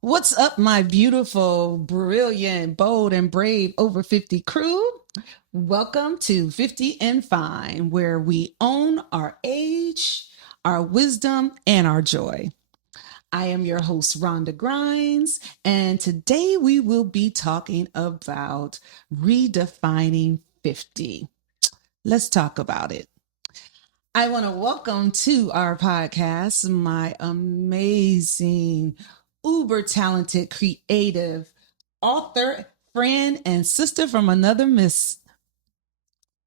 What's up, my beautiful, brilliant, bold, and brave over 50 crew? Welcome to 50 and Fine, where we own our age, our wisdom, and our joy. I am your host, Rhonda Grimes, and today we will be talking about redefining 50. Let's talk about it. I want to welcome to our podcast my amazing, uber talented, creative author, friend, and sister from another miss,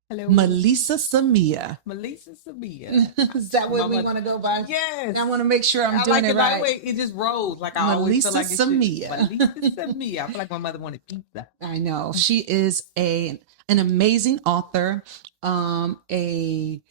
Hello, Melissa Samia. Melissa Sabia. Is that what we Mama, want to go by? yes. I want to make sure I'm I doing like it it that right. way. It just rolls like I always feel Melissa like it should. Samia. Melissa Sabia. I feel like my mother wanted pizza. I know she is an amazing author, a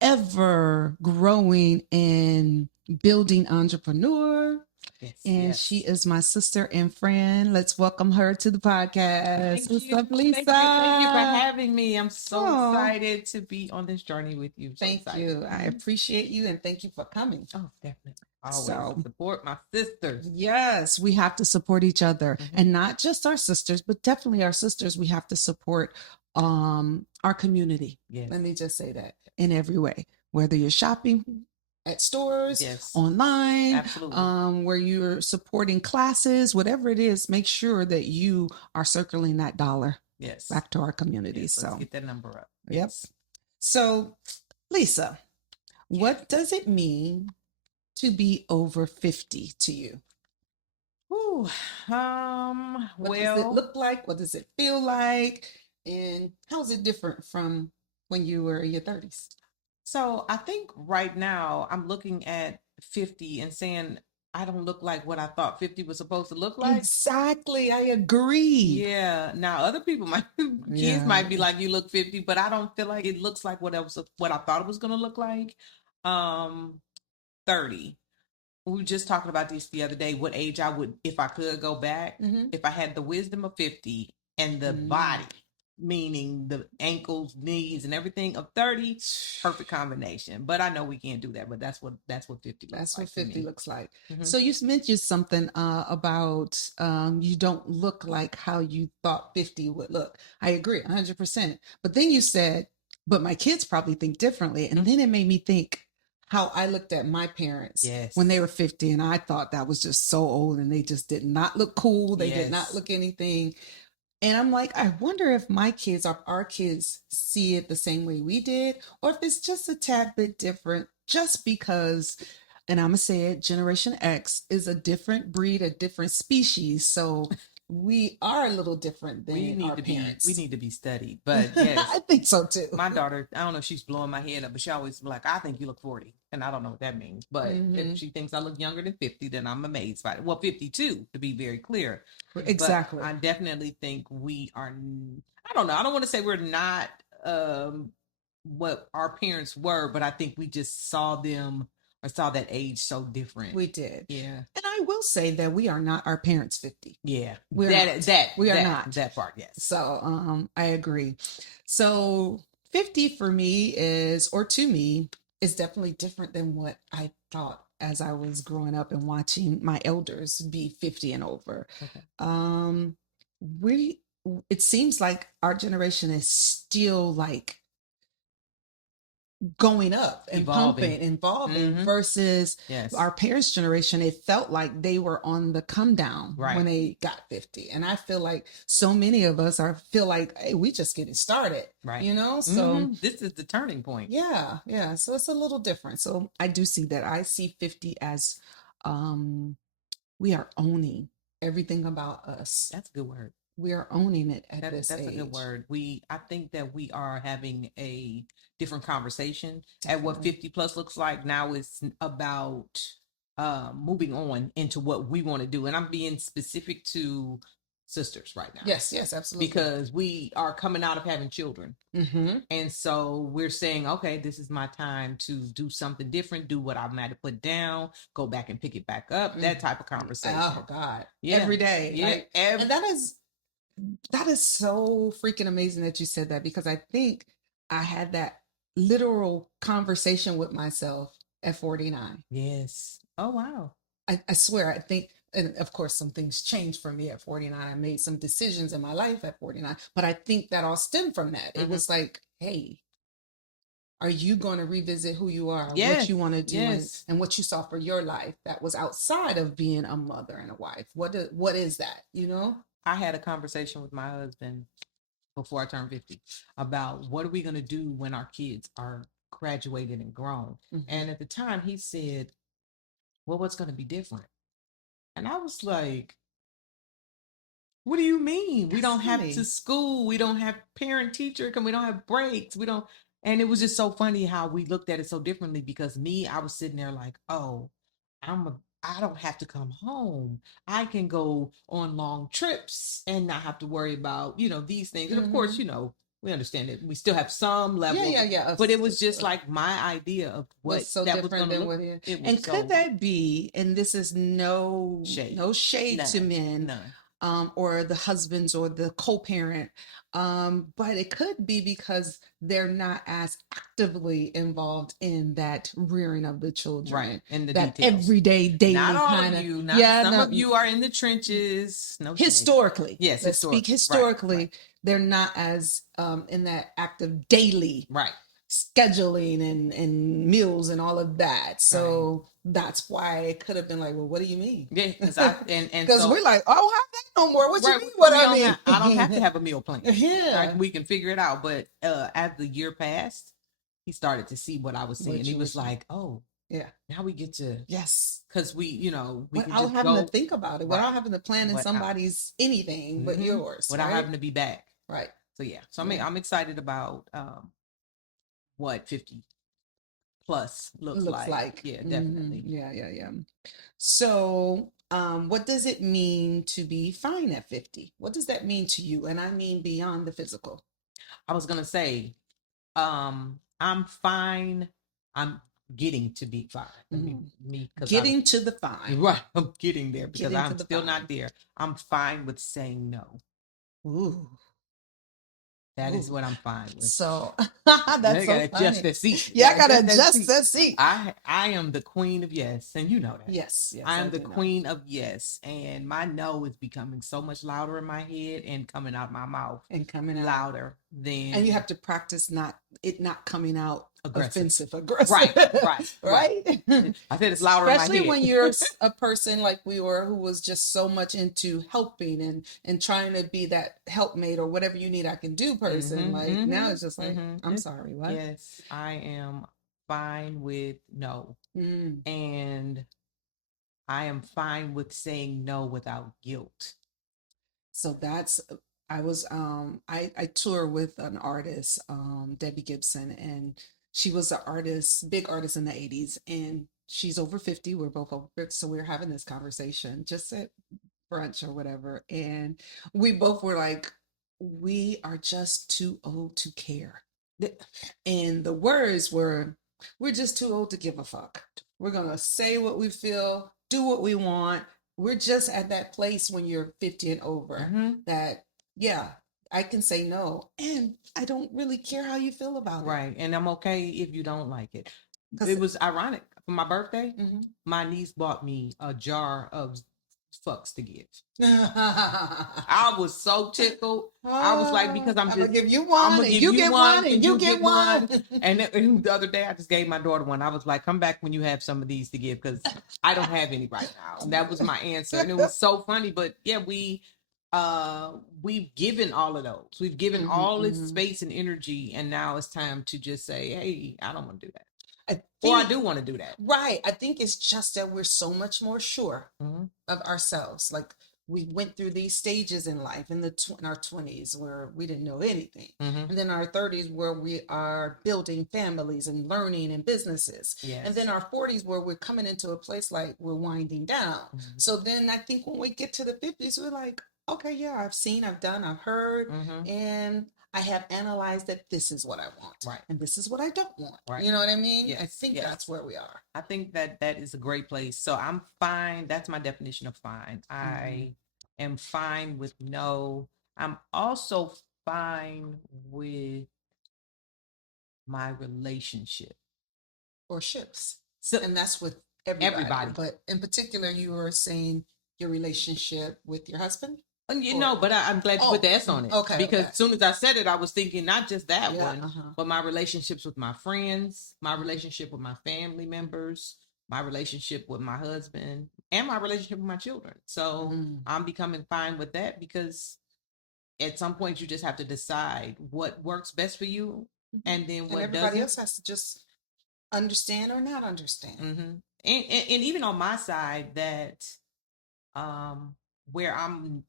ever growing and building entrepreneur. Yes, And yes. she is my sister and friend. Let's welcome her to the podcast. Thank What's you. up, Lisa? Thank you for having me. I'm so Aw. excited to be on this journey with you. So Thank excited. you. I appreciate you and thank you for coming. Oh, definitely. Always So- support my sisters. Yes, we have to support each other, Mhm. and not just our sisters, but definitely our sisters. We have to support our community. Yes. Let me just say that in every way, whether you're shopping at stores, Yes. online, Absolutely. where you're supporting classes, whatever it is, make sure that you are circling that dollar Yes. back to our community. Yes, let's So, get that number up. yep. So, Lisa, what does it mean to be over 50 to you? Whew. What does Well, it look like? What does it feel like? And how is it different from when you were in your 30s? so I think right now I'm looking at 50 and saying I don't look like what I thought 50 was supposed to look like. Exactly. I agree. Yeah. Now other people might kids Yeah. might be like you look 50, but I don't feel like it looks like what I thought it was gonna look like. 30. We were just talking about this the other day, what age I would if I could go back, Mhm. if I had the wisdom of 50 and the body, meaning the ankles, knees, and everything of 30, perfect combination. But I know we can't do that, but that's what 50 looks That's like what to 50 me. looks like. Mhm. So you mentioned something about you don't look like how you thought 50 would look. I agree 100%. But then you said, but my kids probably think differently. And then it made me think how I looked at my parents when they Yes. were 50, and I thought that was just so old and they just did not look cool. They did not Yes. look anything. And I'm like, I wonder if my kids or our kids see it the same way we did, or if it's just a tad bit different, just because, and I'm gonna say it, Generation X is a different breed, a different species. So we are a little different We than need our to be parents. we need to be studied. But yes, I think so too. my daughter, I don't know if she's blowing my head up, but she always be like, I think you look 40. And I don't know what that means. But Mhm. if she thinks I look younger than 50, then I'm amazed by it. Well, 52 to be very clear. Exactly. But I definitely think we are, I don't know. I don't want to say we're not what our parents were, but I think we just saw them or saw that age so different. We did. Yeah. And I will say that we are not our parents' 50. Yeah. We're not. We are not. That part, yes. So I agree. So 50 for me is, or to me, is definitely different than what I thought as I was growing up and watching my elders be 50 and over. Okay. We it seems like our generation is still like going up and Evolving. evolving Mhm. versus Yes. our parents' generation. It felt like they were on the come down Right. when they got 50. And I feel like so many of us feel like, hey, we just getting started. Right. You know? So Mhm. This is the turning point. yeah. So it's a little different. So I do see that. I see 50 as we are owning everything about us. That's a good word. We are owning it at this That's age. a good word. I think that we are having a different conversation at what Definitely. 50 plus looks like. Now it's about moving on into what we want to do. And I'm being specific to sisters right now. Yes, absolutely. Because we are coming out of having children. Mm-hmm. And so we're saying, okay, this is my time to do something different, do what I might have put down, go back and pick it back up, that type of conversation. Oh God. Yeah. Every day. Yeah. Like, and that is so freaking amazing that you said that, because I think I had that literal conversation with myself at 49. Yes. Oh wow. I swear, I think and of course some things changed for me at 49. I made some decisions in my life at 49, but I think that all stemmed from that. It was like, hey, are you going to revisit who you are, what you want to do, and what you saw for your life that was outside of being a mother and a wife? What is that, you know? I had a conversation with my husband before I turned 50 about what are we going to do when our kids are graduated and grown. And at the time he said, well, what's going to be different? And I was like, what do you mean? We don't have to school. We don't have parent teacher. We don't have breaks. We don't. And it was just so funny how we looked at it so differently because I was sitting there like, oh, I don't have to come home. I can go on long trips and not have to worry about, these things. And of course, we understand it. We still have some level. Yeah. But it was just like my idea of what so that was going to look. And could that be, and this is no shade to men. Or the husbands or the co-parent, but it could be because they're not as actively involved in that rearing of the children, right? And the that details. everyday, daily not all kind of you. Not, some of you are in the trenches. No historically, shade. Yes, let's speak historically. Right. They're not as in that active daily, right? Scheduling and meals and all of that. So that's why it could have been like, well, what do you mean? Yeah, because so, we're like, I don't have that no more. What you mean? What I mean? I don't have to have a meal plan. Yeah, we can figure it out. But as the year passed, he started to see what I was seeing. He was like, oh, yeah. Now we get to because we without having to think about it, without having to plan in somebody's anything but yours, without having to be back. Right. So yeah. So I'm excited about what 50 plus looks like. Yeah, definitely. Yeah. So what does it mean to be fine at 50? What does that mean to you? And I mean beyond the physical. I was gonna say, I'm fine. I'm getting to be fine. Getting to the fine. Right. I'm getting there because I'm still not there. I'm fine with saying no. Ooh. That is what I'm fine with. So that's so funny. Adjust that seat. Yeah, I gotta adjust that seat. I am the queen of yes, and you know that. Yes, I am the queen of yes, and my no is becoming so much louder in my head and coming out my mouth and coming out louder than. And you have to practice not coming out aggressive. Right. I said it's louder in my head. Especially when you're a person like we were who was just so much into helping and trying to be that helpmate or whatever you need I can do person. Now it's just like, I'm sorry, what? Yes, I am fine with no. And I am fine with saying no without guilt. So that's I was I tour with an artist, Debbie Gibson, and she was an artist, big artist in the 80s, and she's over 50. We're both over 50, so we were having this conversation just at brunch or whatever, and we both were like, we are just too old to care. And the words were, we're just too old to give a fuck. We're gonna say what we feel, do what we want. We're just at that place when you're 50 and over that, yeah, I can say no, and I don't really care how you feel about it. Right, and I'm okay if you don't like it. It was ironic. For my birthday, my niece bought me a jar of fucks to give. I was so tickled. I was like, because I'm gonna give you one, and you get one, and you get one. And the other day, I just gave my daughter one. I was like, come back when you have some of these to give, because I don't have any right now. And that was my answer, and it was so funny. But yeah, we've given all of those. We've given all this space and energy, and now it's time to just say, hey, I don't want to do that. I do want to do that. Right. I think it's just that we're so much more sure of ourselves. Like we went through these stages in life in our 20s where we didn't know anything. And then our 30s where we are building families and learning and businesses. Yes. And then our 40s where we're coming into a place like we're winding down. So then I think when we get to the 50s, we're like, okay, yeah, I've seen, I've done, I've heard, and I have analyzed that this is what I want. Right. And this is what I don't want. Right. You know what I mean? Yes. I think that's where we are. I think that is a great place. So I'm fine. That's my definition of fine. I am fine with no. I'm also fine with my relationship. Or ships. So, and that's with everybody. But in particular, you were saying your relationship with your husband? You know, but I'm glad you put the S on it. Okay. Because as soon as I said it, I was thinking not just that Yeah, one, but my relationships with my friends, my relationship with my family members, my relationship with my husband, and my relationship with my children. So I'm becoming fine with that because at some point you just have to decide what works best for you, and then what everybody doesn't. else has to just understand or not understand. And even on my side, that where I'm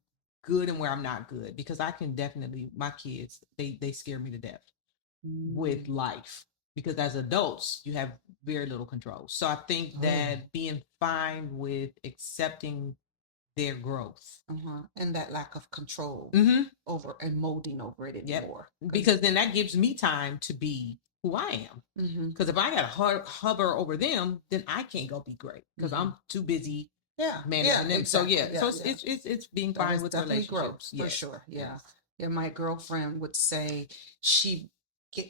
good and where I'm not good, because I can definitely, my kids, they scare me to death with life, because as adults you have very little control. So I think that being fine with accepting their growth and that lack of control over and molding over it anymore. Because then that gives me time to be who I am. Because if I gotta hover over them, then I can't go be great because I'm too busy managing them. Exactly. So it's being fine with relationships growth, for sure. Yeah. My girlfriend would say she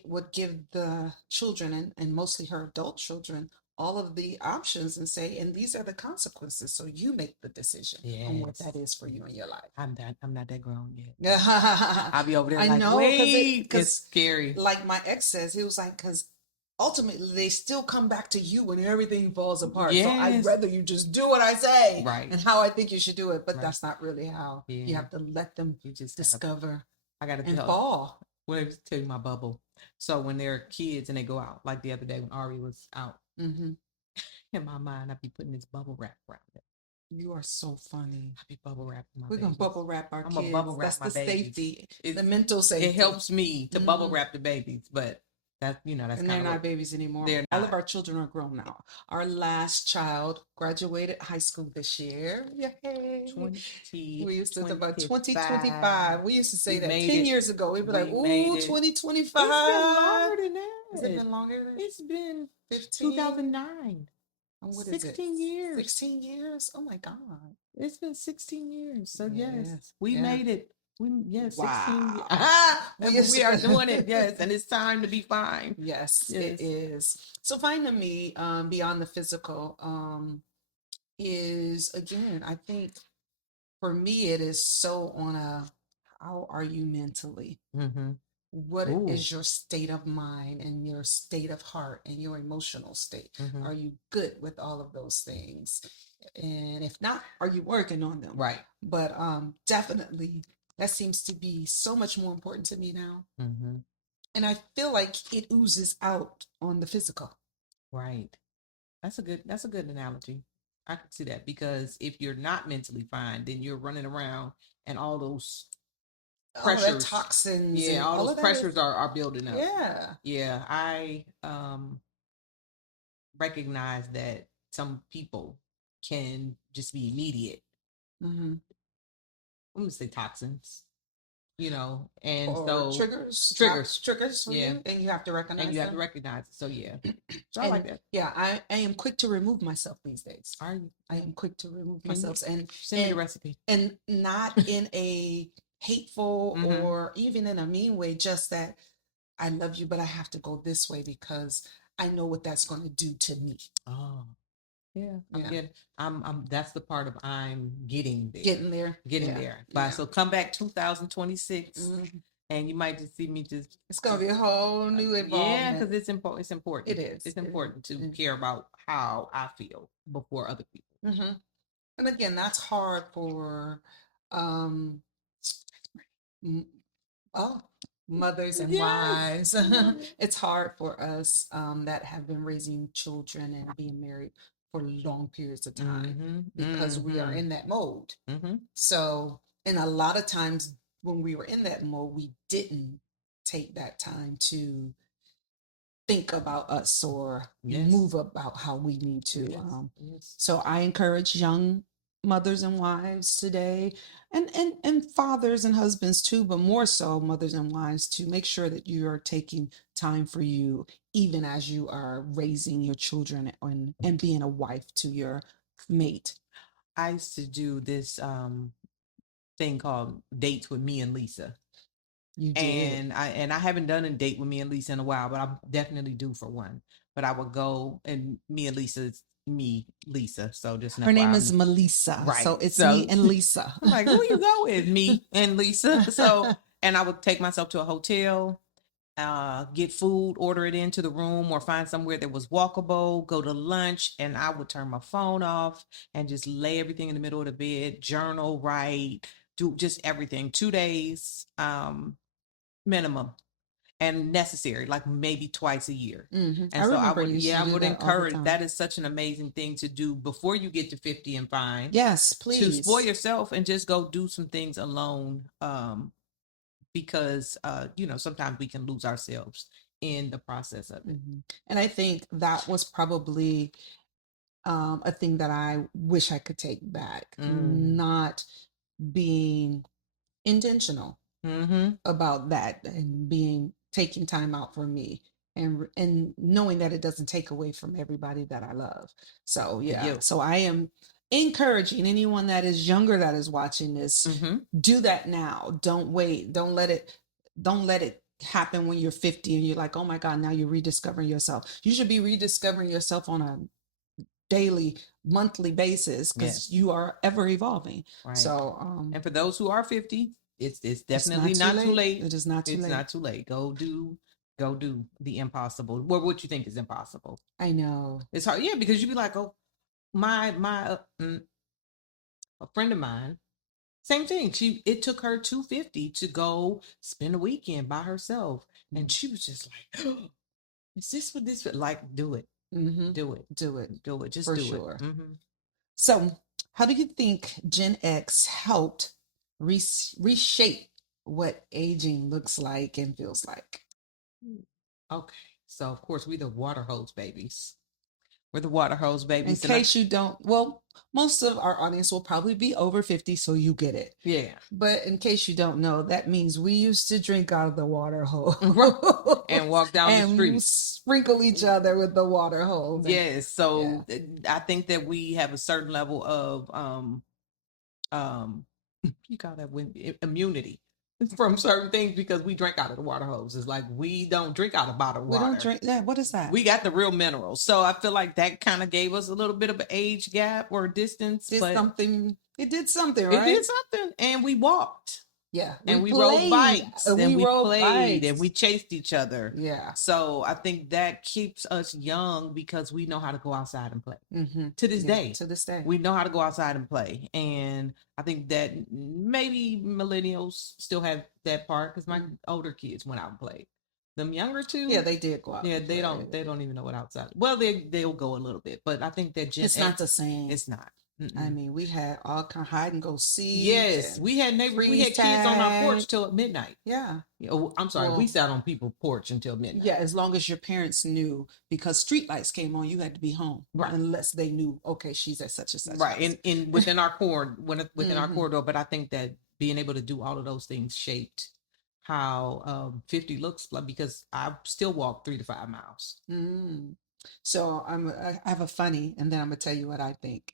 would give the children and mostly her adult children all of the options and say, and these are the consequences, so you make the decision on what that is for you in your life. I'm not that grown yet. I'll be over there. I like, know, wait, because it's scary. Like my ex says, he was like, because ultimately they still come back to you when everything falls apart. So I'd rather you just do what I say and how I think you should do it. But that's not really how. You have to let them just discover. I gotta and fall. Well, I tell you my bubble. So when they're kids and they go out, like the other day when Ari was out, in my mind I'd be putting this bubble wrap around it. You are so funny. I'd be bubble wrapping my We're babies. gonna bubble wrap our kids. I'm a bubble wrap that's my the babies. Safety, the mental safety. It helps me to bubble wrap the babies, but that's that's and they're not babies anymore. All of our children are grown now. Our last child graduated high school this year. Yay! We used to talk about 2025. We used to say that 10 years ago. We'd be like, ooh, 2025. It's been longer than that. Has it been longer than that? It's been 15? 2009. What 16 years. 16 years? Oh my God. It's been 16 years. So yes, we made it. Wow. 16 years. We are doing it. Yes. And it's time to be fine. Yes, it is. So fine to me, beyond the physical, is again, I think for me, it is so on a, how are you mentally? What is your state of mind and your state of heart and your emotional state? Are you good with all of those things? And if not, are you working on them? Right. But definitely that seems to be so much more important to me now. And I feel like it oozes out on the physical. Right. That's a good analogy. I can see that, because if you're not mentally fine, then you're running around and all those pressures, all that toxins, all those pressures are building up. Yeah. I recognize that some people can just be immediate. I'm gonna say toxins, and or so triggers for you, and you have to recognize have to recognize it. So so I like that. I am quick to remove myself these days. Are you? I am quick to remove myself and send me the recipe, and not in a hateful or even in a mean way, just that I love you, but I have to go this way because I know what that's going to do to me. I'm that's the part of I'm getting there. So come back 2026 and you might just see me it's gonna be a whole new involvement. Because it's important. It is. It's important to care about how I feel before other people. And again, that's hard for mothers and wives. It's hard for us that have been raising children and being married for long periods of time because we are in that mode. So, and a lot of times when we were in that mode, we didn't take that time to think about us or move about how we need to. So I encourage young mothers and wives today, and fathers and husbands too, but more so mothers and wives, to make sure that you are taking time for you, even as you are raising your children and being a wife to your mate. I used to do this thing called Dates with Me and Lisa. You did. And I haven't done a date with me and Lisa in a while, but I'm definitely due for one. But I would go, and me and Lisa me, Lisa. So just Her name is Melissa. right. So it's me and Lisa. I'm like, who you go with? Me and Lisa. So, and I would take myself to a hotel, get food, order it into the room, or find somewhere that was walkable, go to lunch, and I would turn my phone off and just lay everything in the middle of the bed, journal, write, do just everything. 2 days minimum, and necessary, like maybe twice a year. Mm-hmm. And so I would, I would encourage, that is such an amazing thing to do before you get to 50 and fine. Yes, please. To spoil yourself and just go do some things alone. Because sometimes we can lose ourselves in the process of it. Mm-hmm. And I think that was probably a thing that I wish I could take back, not being intentional about that, and taking time out for me, and knowing that it doesn't take away from everybody that I love. So yeah, so I am encouraging anyone that is younger that is watching this, do that now. Don't wait. Don't let it happen when you're 50 and you're like, oh my God, now you're rediscovering yourself. You should be rediscovering yourself on a daily, monthly basis, because you are ever evolving. Right. So and for those who are 50, it's definitely not too late. It is not too late. It's not too late. Go do the impossible. What you think is impossible. I know. It's hard. Yeah, because you'd be like, oh, my a friend of mine, same thing. It took her 250 to go spend a weekend by herself. And she was just like, oh, is this what this, like, do it. Do it. Just for do sure. it. So how do you think Gen X helped reshape what aging looks like and feels like? Okay. So of course we the water hose babies. We're the water hose babies. In case you don't, well, most of our audience will probably be over 50, so you get it. Yeah. But in case you don't know, that means we used to drink out of the water hose and walk down the street, sprinkle each other with the water hose. Yes. So I think that we have a certain level of you call that immunity from certain things, because we drink out of the water hose. It's like we don't drink out of bottled water. We don't drink. Yeah, what is that? We got the real minerals. So I feel like that kind of gave us a little bit of an age gap or distance. It did something, right? It did something, and we walked. Yeah. And we rode bikes. And we played and we chased each other. Yeah. So I think that keeps us young, because we know how to go outside and play. To this day. We know how to go outside and play. And I think that maybe millennials still have that part, because my older kids went out and played. Them younger two, yeah, they did go out. Yeah, they don't even know what outside. Well, they'll go a little bit, but I think that it's not the same. It's not. I mean, we had all kind of hide and go seek. Yes, we had kids on our porch till midnight. Yeah. Oh, I'm sorry, we sat on people's porch until midnight. Yeah, as long as your parents knew, because street lights came on, you had to be home, right? Unless they knew, okay, she's at such and such. Right, in within our within our corridor. But I think that being able to do all of those things shaped how 50 looks like, because I still walk 3 to 5 miles. So I have a funny, and then I'm gonna tell you what I think.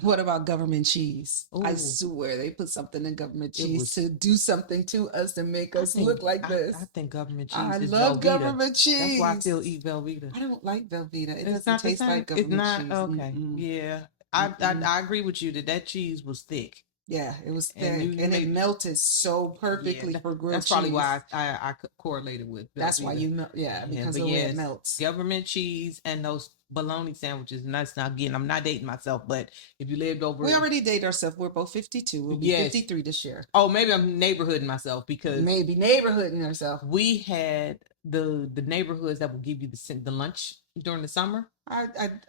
What about government cheese? Ooh. I swear they put something in government cheese to do something to us to make us look like this. I think government cheese I is love Velveeta. Government cheese. That's why I still eat Velveeta. I don't like Velveeta. It doesn't taste like government cheese. Okay. Yeah. I agree with you that cheese was thick. Yeah, it was thick, and it melted so perfectly for grilled cheese. That's probably why I correlated with Velveeta. That's why you melt. Yeah, because of the way it melts. Government cheese and those bologna sandwiches, and that's not, again, I'm not dating myself, but if you lived over, we already date ourselves. We're both 52. We'll be 53 this year. Oh, maybe I'm neighborhooding myself, because maybe neighborhooding yourself. We had the neighborhoods that will give you the lunch during the summer.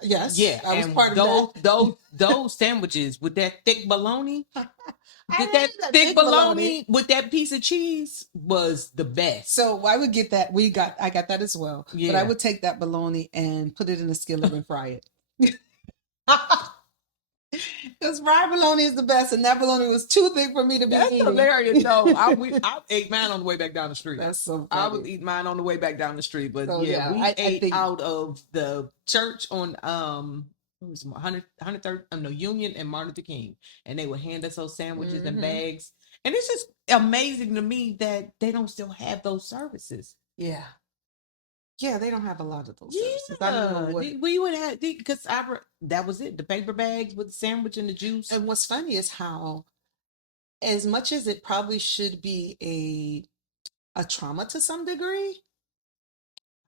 Yes, yeah, I was part of that. Those sandwiches with that thick bologna. That thick bologna with that piece of cheese was the best. So I would get that. I got that as well. Yeah. But I would take that bologna and put it in a skillet and fry it. Because fried bologna is the best, and that bologna was too thick for me to be eating. That's hilarious. No, I ate mine on the way back down the street. That's so funny. I would eat mine on the way back down the street. But we ate out of the church on what was it, 103rd, Union and Martin Luther King, and they would hand us those sandwiches and bags. And it's just amazing to me that they don't still have those services. Yeah. Yeah, they don't have a lot of those services. I don't know what. We would have because that was it. The paper bags with the sandwich and the juice. And what's funny is how, as much as it probably should be a trauma to some degree,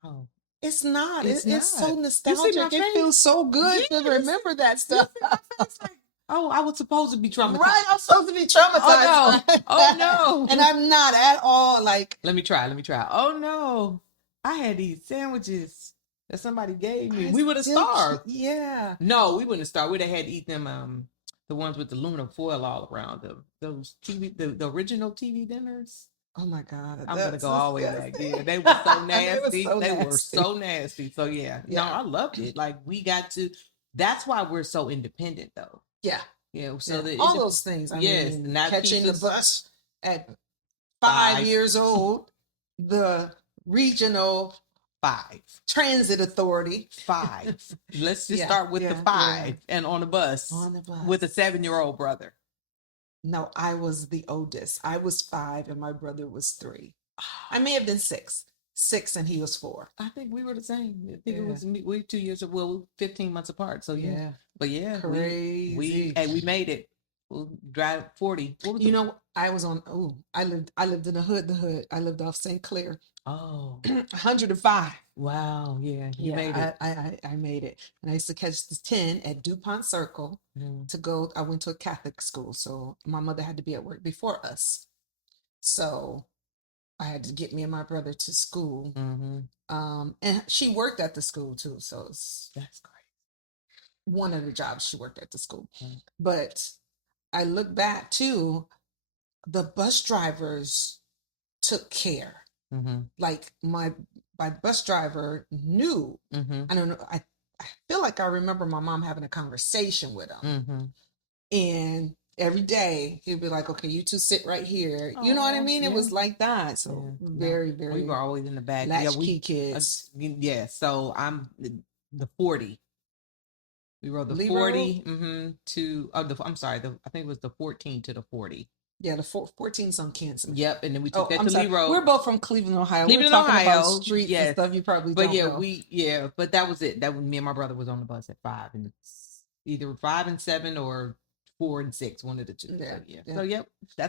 Oh, it's not. it's It's so not. You see my nostalgic. It face? feels so good to Yes. remember that stuff. You see my face? Like, oh, I was supposed to be traumatized. Right, I'm supposed to be traumatized. Oh no! Oh no! And I'm not at all. Like, let me try. Oh no! I had these sandwiches that somebody gave me. We would have starved. Yeah. No, we wouldn't have starved. We'd have had to eat them. The ones with the aluminum foil all around them. Those TV, the original TV dinners. Oh my God. I'm gonna go all the way back. Yeah, they were so nasty. They were so nasty. So yeah, no, I loved it. Like we got to. That's why we're so independent, though. Yeah. Yeah. So all those things. I mean, catching the bus at 5 years old, the regional 5 transit authority 5. Let's just start with the 5 and on the bus with a 7-year-old brother. No, I was the oldest. I was 5 and my brother was 3. I may have been 6 and he was 4. I think we were the same. I think it was we 2 years, 15 months apart. So yeah, but yeah, crazy. We made it. We'll drive 40. What was I was on. Oh, I lived in the hood. I lived off St. Clair. Oh, 105. Wow. Yeah, you made it. I made it, and I used to catch the 10 at DuPont Circle to go. I went to a Catholic school, so my mother had to be at work before us, so I had to get me and my brother to school. And she worked at the school too, so that's great. One of the jobs she worked at the school, but I look back too. The bus drivers took care. Like my bus driver knew. I don't know. I feel like I remember my mom having a conversation with him, and every day he'd be like, "Okay, you two sit right here." You know what I mean? It was like that. So very, very. We were always in the back. Latchkey kids. So I'm the 40. We rode the 40 to I'm sorry, I think it was the 14 to the 40. Yeah, the 14's on Kansas. Yep, and then we took that to Lee Road. We're both from Cleveland, Ohio. We're talking about streets and stuff you probably don't know. But that was it. That was me and my brother was on the bus at 5, and it's either 5 and 7 or 4 and 6, one of the two.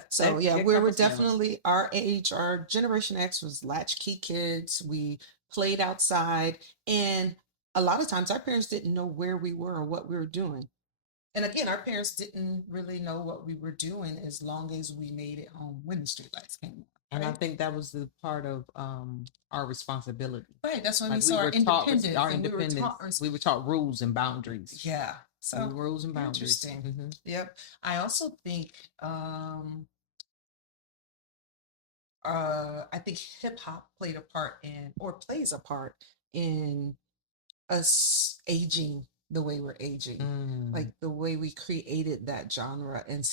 So we were definitely our age. Our Generation X was latchkey kids. We played outside, and a lot of times our parents didn't know where we were or what we were doing. And again, our parents didn't really know what we were doing as long as we made it home when the streetlights came on. And I think that was the part of our responsibility. Right. That's when we saw our independence. We were taught rules and boundaries. Yeah. So rules and boundaries. Interesting. Yep. I also think I think hip hop played a part in, or plays a part in, us aging the way we're aging, like the way we created that genre. And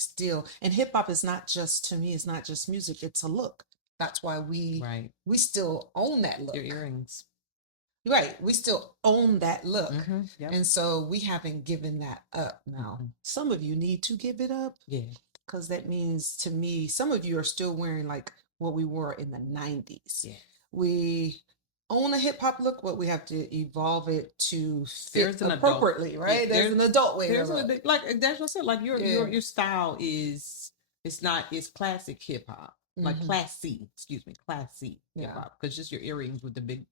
hip hop is not just, to me, it's not just music, it's a look. That's why we still own that look. Your earrings. Right. We still own that look. And so we haven't given that up. Now, some of you need to give it up. Yeah. Because that means, to me, some of you are still wearing like what we wore in the 90s. Yeah. We own a hip hop look, but we have to evolve it to fit appropriately, right? There's an adult way. Like that's what I said. Like your style is, it's classic hip hop, like classy hip hop, because just your earrings with the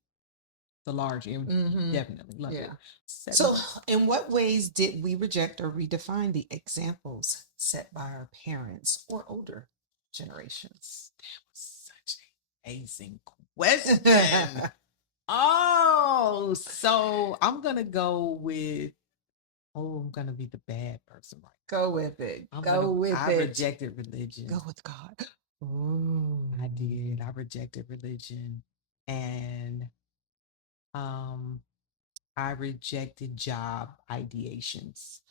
large earrings, definitely love it. So, in what ways did we reject or redefine the examples set by our parents or older generations? That was such an amazing question. Oh, so I'm gonna go with. Oh, I'm gonna be the bad person, right? Go with it. I rejected religion. Go with God. Oh, I did. I rejected religion, and I rejected job ideations.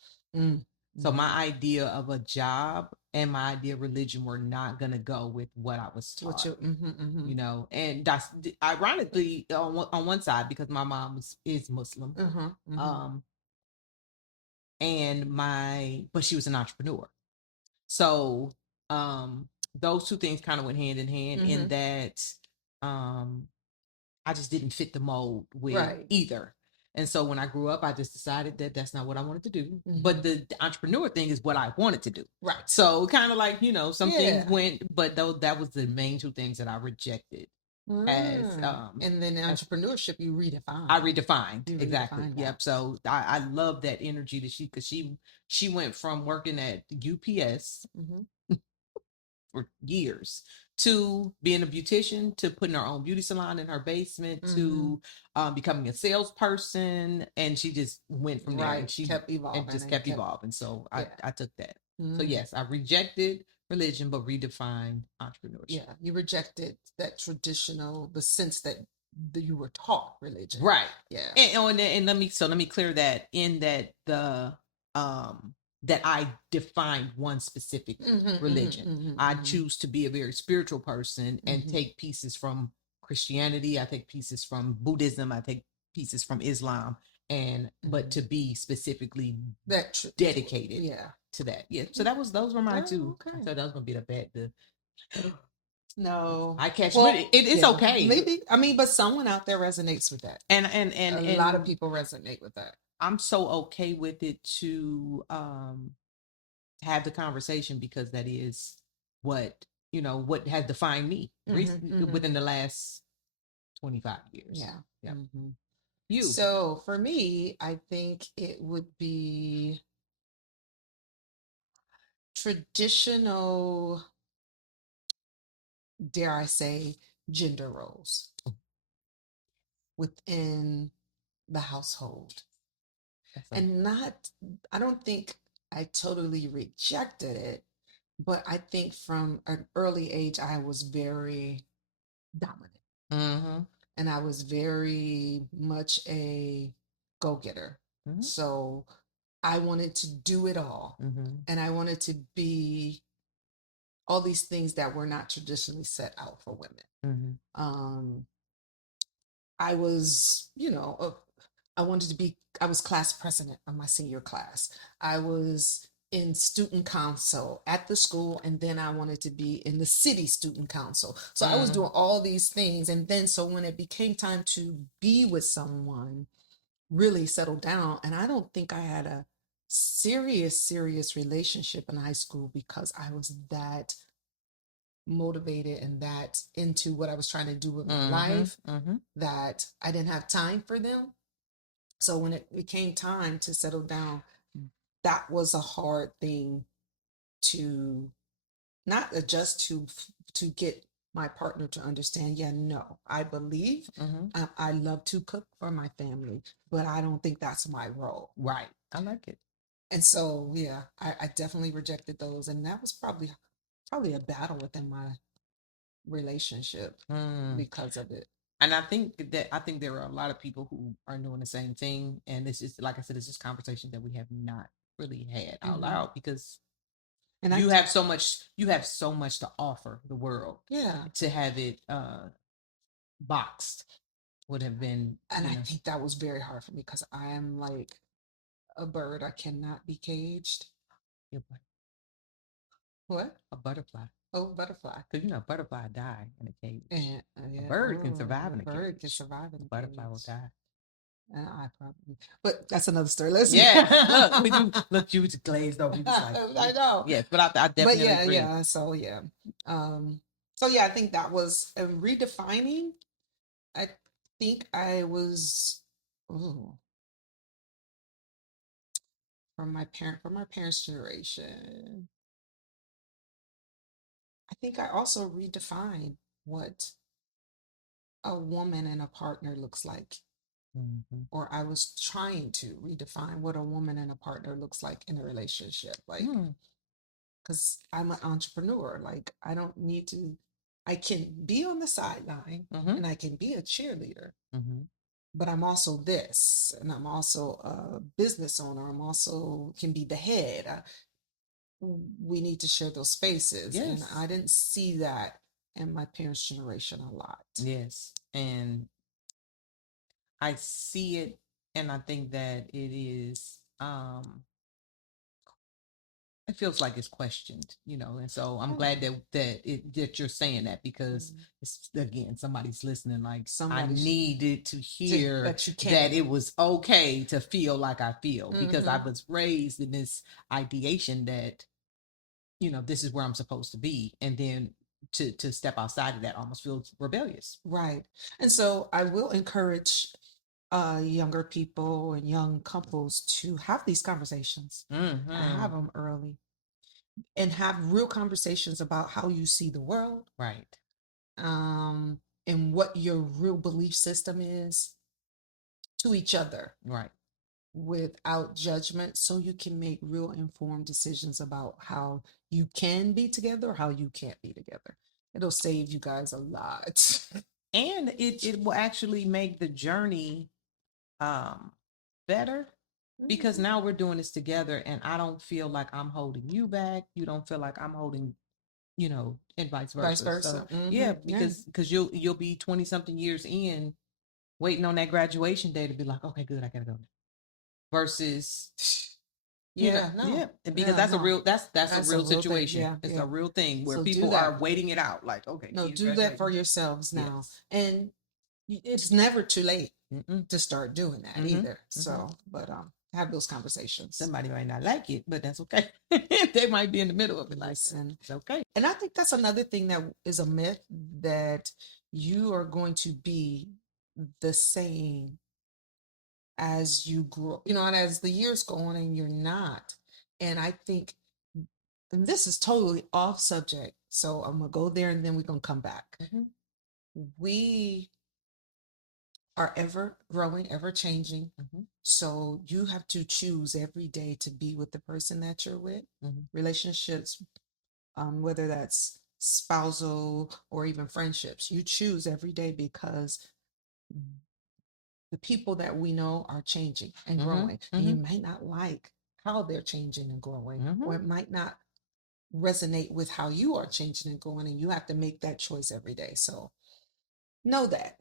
So my idea of a job and my idea of religion were not gonna go with what I was taught. You know, and that's ironically on one side, because my mom is Muslim, but she was an entrepreneur. So those two things kind of went hand in hand, in that I just didn't fit the mold with either. And so when I grew up, I just decided that that's not what I wanted to do. But the entrepreneur thing is what I wanted to do. Right. So kind of like, some things went, but though that was the main two things that I rejected as and then entrepreneurship you redefined. I redefined. Exactly. Redefined that. Yep. So I love that energy that because she went from working at UPS for years to being a beautician, to putting her own beauty salon in her basement, to becoming a salesperson, and she just went from there. And she kept evolving and just kept evolving. So I took that. So yes, I rejected religion, but redefined entrepreneurship. Yeah, you rejected that traditional, the sense that you were taught religion. Right. Yeah. And let me clear that in that that I defined one specific religion. I choose to be a very spiritual person and take pieces from Christianity. I take pieces from Buddhism. I take pieces from Islam, but to be specifically dedicated to that. Yeah. So those were mine too. Okay. I thought that was gonna be no, I catch, well, it's okay. Maybe, I mean, but someone out there resonates with that, and a lot of people resonate with that. I'm so okay with it to have the conversation, because that is what what has defined me within the last 25 years. Yeah. You. So for me, I think it would be traditional, dare I say, gender roles within the household. And I don't think I totally rejected it, but I think from an early age, I was very dominant. And I was very much a go-getter. So I wanted to do it all. And I wanted to be all these things that were not traditionally set out for women. I was, I was class president of my senior class. I was in student council at the school, and then I wanted to be in the city student council. So I was doing all these things. And then, so when it became time to be with someone, really settle down, and I don't think I had a serious relationship in high school because I was that motivated and that into what I was trying to do with my life that I didn't have time for them. So when it became time to settle down, that was a hard thing to not adjust to get my partner to understand. Yeah, no, I believe I love to cook for my family, but I don't think that's my role. Right. I like it. And so, yeah, I definitely rejected those. And that was probably a battle within my relationship because of it. And I think there are a lot of people who are doing the same thing. And it's just, like I said, it's just conversations that we have not really had out loud, because you have so much to offer the world. Yeah. To have it boxed would have been. And I think that was very hard for me because I am like a bird. I cannot be caged. What? A butterfly. Oh, butterfly. Because a butterfly die in a cage. And, a bird can survive in a cage. Bird can survive in a butterfly will die. And I probably, but that's another story. Let's look, you just glazed over. Like, I know. Yes, but I definitely agree. So yeah, I think that was redefining. I think I was from my parents' generation. I think I also redefined what a woman and a partner looks like. Or I was trying to redefine what a woman and a partner looks like in a relationship. Like, because I'm an entrepreneur. Like, I can be on the sideline and I can be a cheerleader, but I'm also this, and I'm also a business owner. I'm also can be the head. We need to share those spaces. Yes. And I didn't see that in my parents' generation a lot. Yes. And I see it, and I think that it is it feels like it's questioned, and so I'm glad that you're saying that, because it's, again, somebody's listening, like, I needed to hear that it was okay to feel like I feel, because I was raised in this ideation that, this is where I'm supposed to be, and then to step outside of that almost feels rebellious. Right. And so I will encourage younger people and young couples to have these conversations and have them early and have real conversations about how you see the world, Right. and what your real belief system is to each other, Right. without judgment, so you can make real informed decisions about how you can be together or how you can't be together. It'll save you guys a lot. And it will actually make the journey better, because now we're doing this together, and I don't feel like I'm holding you back, you don't feel like I'm holding, and vice versa. So yeah, because you'll be 20 something years in, waiting on that graduation day to be like, okay, good, I gotta go now. Versus because that's a real that's a real situation. It's a real thing where So people are waiting it out, like, okay, no, do that for yourselves now. Yes. And it's never too late to start doing that either. So, but have those conversations. Somebody might not like it, but that's okay. They might be in the middle of it, like, it's okay. And I think that's another thing that is a myth, that you are going to be the same as you grow, and as the years go on, and you're not. And I think, and this is totally off subject, so I'm gonna go there and then we're gonna come back. We are ever growing, ever changing. So you have to choose every day to be with the person that you're with. Relationships, whether that's spousal or even friendships, you choose every day, because the people that we know are changing and growing. And you might not like how they're changing and growing, or it might not resonate with how you are changing and growing, and you have to make that choice every day. So know that.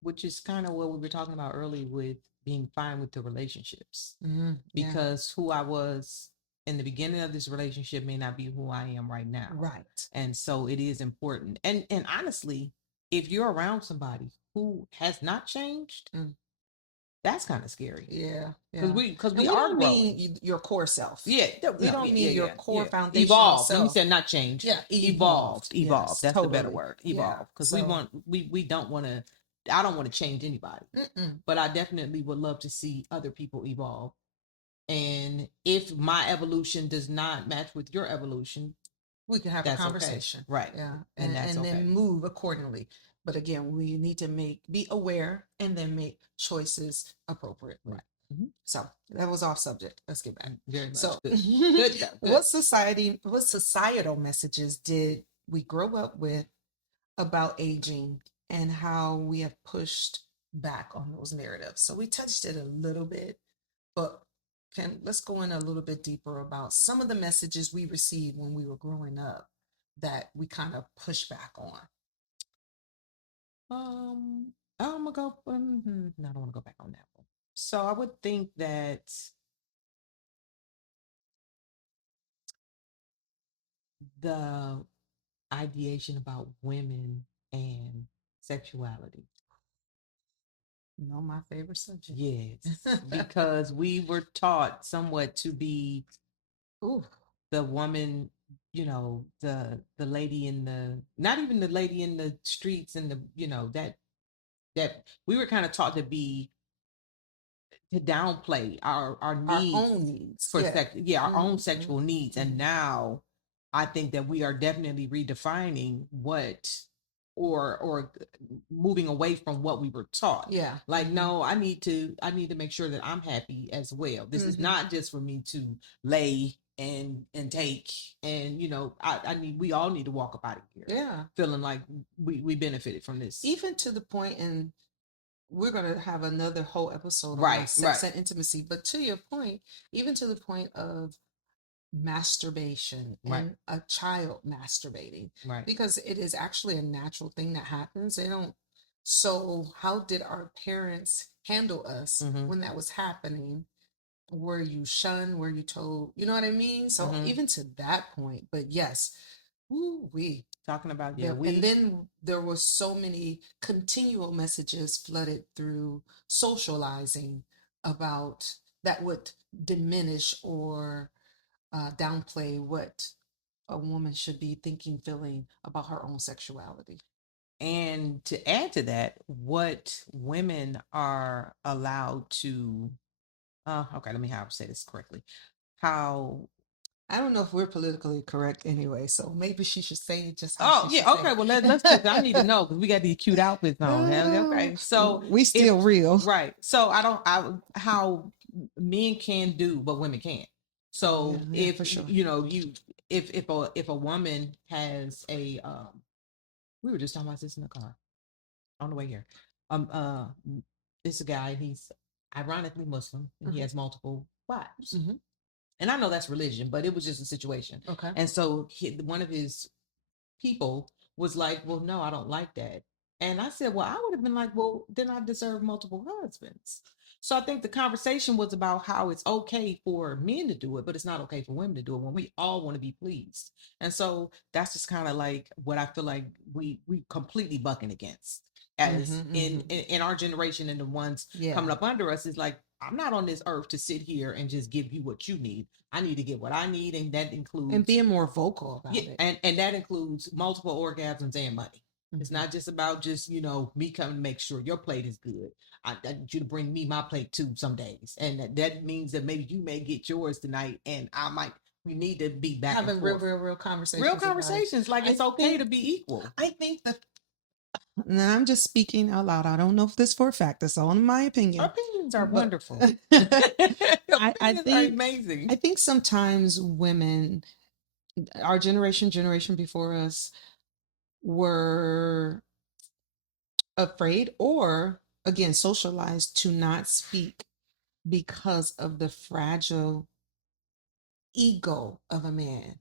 Which is kind of what we were talking about earlier with being fine with the relationships. Because who I was in the beginning of this relationship may not be who I am right now. Right. And so it is important. And honestly, if you're around somebody who has not changed, that's kind of scary. Yeah. Because we are don't growing. mean your core self. Yeah. We don't mean your core foundation. Evolved. Let me say not change. Yeah. Evolved. Yes, That's totally. the better word. Evolve. Because we don't want to, I don't want to change anybody. But I definitely would love to see other people evolve. And if my evolution does not match with your evolution, we can have a conversation. Okay. Right. Yeah. And then move accordingly. But again, we need to be aware and then make choices appropriately. Right. So that was off subject. Let's get back. Very much. So Good. What societal messages did we grow up with about aging, and how we have pushed back on those narratives? So we touched it a little bit, but let's go in a little bit deeper about some of the messages we received when we were growing up that we kind of push back on. I'm gonna go. No, I don't want to go back on that one. So I would think that the ideation about women and sexuality. My favorite subject. Yes, because we were taught somewhat to be the woman, the lady in the, not even the lady in the streets, and that we were kind of taught to be, to downplay our needs, our own needs for our own sexual needs. And now I think that we are definitely redefining what, or moving away from what we were taught. Yeah. Like, no, I need to make sure that I'm happy as well. This is not just for me to lay and take, and we all need to walk up out of here. Yeah. Feeling like we benefited from this. Even to the point, and we're going to have another whole episode on sex and intimacy, but to your point, even to the point of masturbation and a child masturbating, because it is actually a natural thing that happens. So how did our parents handle us when that was happening? were you shunned? Were you told? You know what I mean? So even to that point, but yes, we talking about and then there were so many continual messages flooded through socializing about that would diminish or downplay what a woman should be thinking, feeling about her own sexuality. And to add to that, what women are allowed to, okay, let me how say this correctly. How I don't know if we're politically correct anyway, so maybe she should say just how. Oh yeah, okay. Well, let's. I need to know because we got these cute outfits on. Okay, so we still real, right? So how men can do what women can't. So if for sure. if a woman has a we were just talking about this in the car on the way here. It's a guy. He's ironically Muslim, and he has multiple wives. And I know that's religion, but it was just a situation. Okay. And so one of his people was like, well, no, I don't like that. And I said, well, I would have been like, well, then I deserve multiple husbands. So I think the conversation was about how it's okay for men to do it, but it's not okay for women to do it when we all want to be pleased. And so that's just kind of like what I feel like we completely bucking against as in our generation, and the ones coming up under us is like, I'm not on this earth to sit here and just give you what you need. I need to get what I need, and that includes and being more vocal about it. And that includes multiple orgasms and money. It's not just about just me coming to make sure your plate is good. I need you to bring me my plate too some days, and that means that maybe you may get yours tonight, and I might. We need to be back having and forth. real conversations. Real conversations, like it's okay to be equal. I think that. Now I'm just speaking out loud. I don't know if this for a fact. That's all in my opinion. Opinions are wonderful. I think are amazing. I think sometimes women, our generation before us, were afraid or again socialized to not speak because of the fragile ego of a man.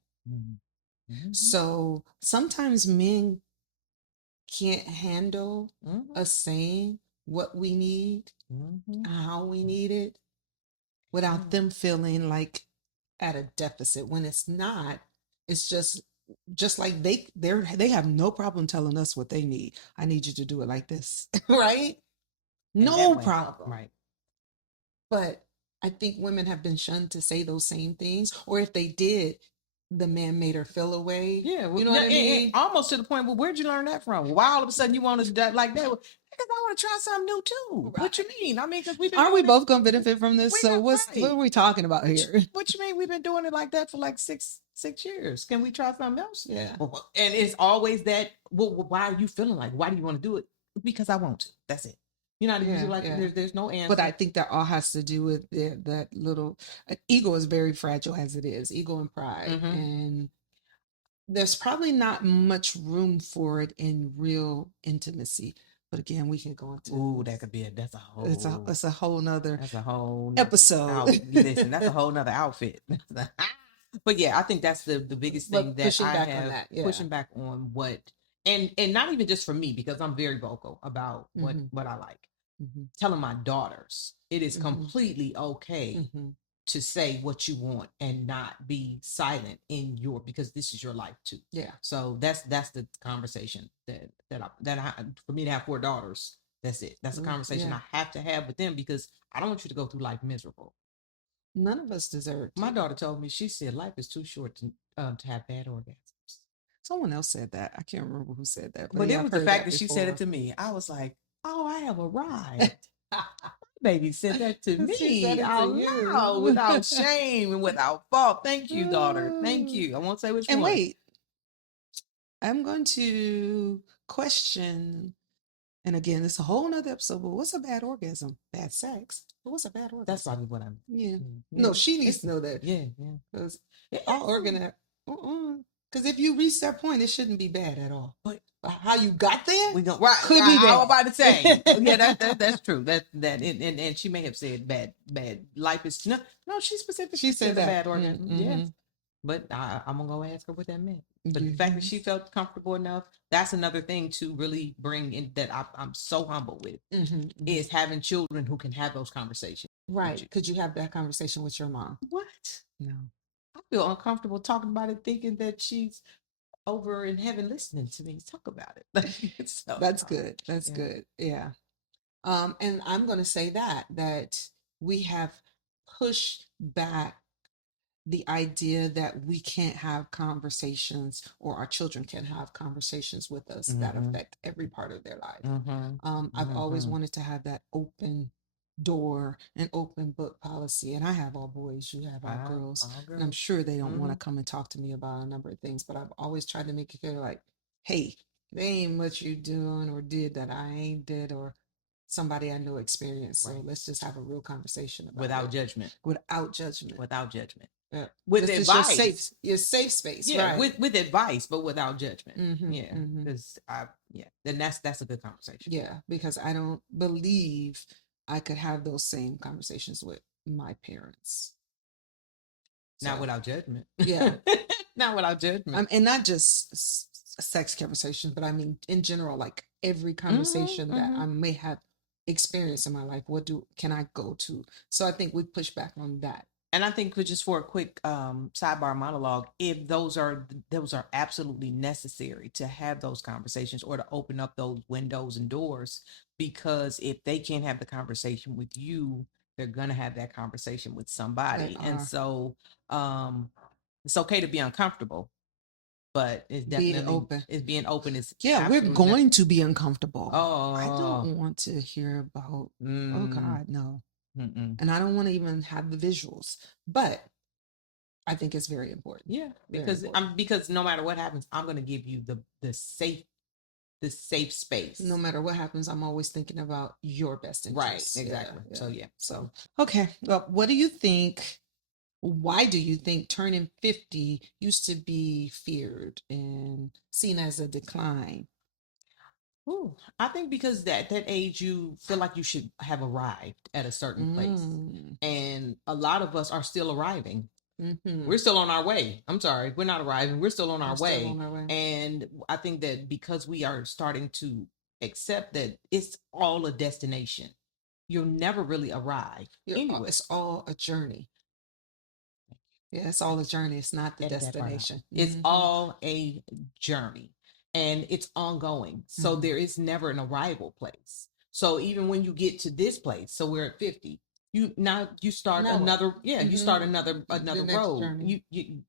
So sometimes men can't handle us saying what we need, how we need it, without them feeling like at a deficit when it's not. It's just like they have no problem telling us what they need. I need you to do it like this. Right? No problem. Right. But I think women have been shunned to say those same things, or if they did, the man made her feel away. Yeah, well, you know what I mean? Almost to the point. Well, where'd you learn that from? Why all of a sudden you want to do that like that? Well, because I want to try something new too. Right. What you mean? I mean, because we've been. Aren't we both gonna benefit from this? So what are we talking about here? What you mean? We've been doing it like that for like six years. Can we try something else? Yeah. And it's always that. Well, why are you feeling like? Why do you want to do it? Because I want to. That's it. You know, there's no answer. But I think that all has to do with that little ego is very fragile as it is, ego and pride, and there's probably not much room for it in real intimacy. But again, we can go into. Ooh, that could be that's a whole. It's a whole nother. That's a whole episode. Listen, that's a whole nother outfit. But yeah, I think that's the biggest thing that I have pushing back on what, and not even just for me, because I'm very vocal about what I like. Telling my daughters it is completely okay to say what you want and not be silent because this is your life too. Yeah. So that's the conversation that I for me to have 4 daughters. That's it. That's a conversation I have to have with them, because I don't want you to go through life miserable. None of us deserve to. My daughter told me, she said, life is too short to have bad orgasms. Someone else said that. I can't remember who said that. But it was the fact that she said it to me. I was like, oh, I have arrived. Baby said that to me out loud, without shame and without fault. Thank you, daughter. Thank you. I won't say which one. And wait, I'm going to question. And again, it's a whole nother episode. But what's a bad orgasm? Bad sex. But what's a bad orgasm? That's probably what I'm. Yeah. No, she needs to know that. Yeah. Because all organ. Because if you reach that point, it shouldn't be bad at all. But how you got there? Could be bad. I was about to say. Yeah, that's true. And she may have said bad. Life is no. She specifically. She said that. Bad organ. Yes. But I'm gonna go ask her what that meant. But the fact that she felt comfortable enough, that's another thing to really bring in that I'm so humble with, is having children who can have those conversations. Right. Could you have that conversation with your mom? What? No. I feel uncomfortable talking about it, thinking that she's over in heaven listening to me talk about it. So, That's good. That's yeah. good. Yeah. And I'm going to say that we have pushed back the idea that we can't have conversations or our children can have conversations with us that affect every part of their life. I've always wanted to have that open door and open book policy. And I have all boys, you have all girls. And I'm sure they don't want to come and talk to me about a number of things, but I've always tried to make it clear like, hey, they ain't what you doing or did that I ain't did or somebody I know experienced. So let's just have a real conversation about without it. judgment. Without judgment. Without judgment. With this advice, is your safe space, yeah, right? with advice, but without judgment. Yeah, Mm-hmm. because then that's a good conversation. Yeah, because I don't believe I could have those same conversations with my parents. Not without judgment. Yeah, not without judgment, and not just sex conversations, but I mean in general, like every conversation that I may have experienced in my life. Can I go to? So I think we push back on that. And I think just for a quick sidebar monologue, if those are absolutely necessary to have those conversations or to open up those windows and doors, because if they can't have the conversation with you, they're gonna have that conversation with somebody. And so it's okay to be uncomfortable, but it's definitely being open is we're going to be uncomfortable. I don't want to hear about oh God, no. And I don't want to even have the visuals, but I think it's very important. Yeah, because no matter what happens, I'm going to give you the safe space. No matter what happens, I'm always thinking about your best interest. Right, exactly. Yeah. So okay. Well, what do you think? Why do you think turning 50 used to be feared and seen as a decline? Ooh, I think because that age you feel like you should have arrived at a certain place, and a lot of us are still arriving. We're still on our way. I'm sorry, we're not arriving. We're still on our way. And I think that because we are starting to accept that it's all a destination, you'll never really arrive anywhere. It's all a journey. Yeah, it's all a journey. It's not the destination. It's all a journey. And it's ongoing. So there is never an arrival place. So even when you get to this place, so we're at 50, you start another you start another road.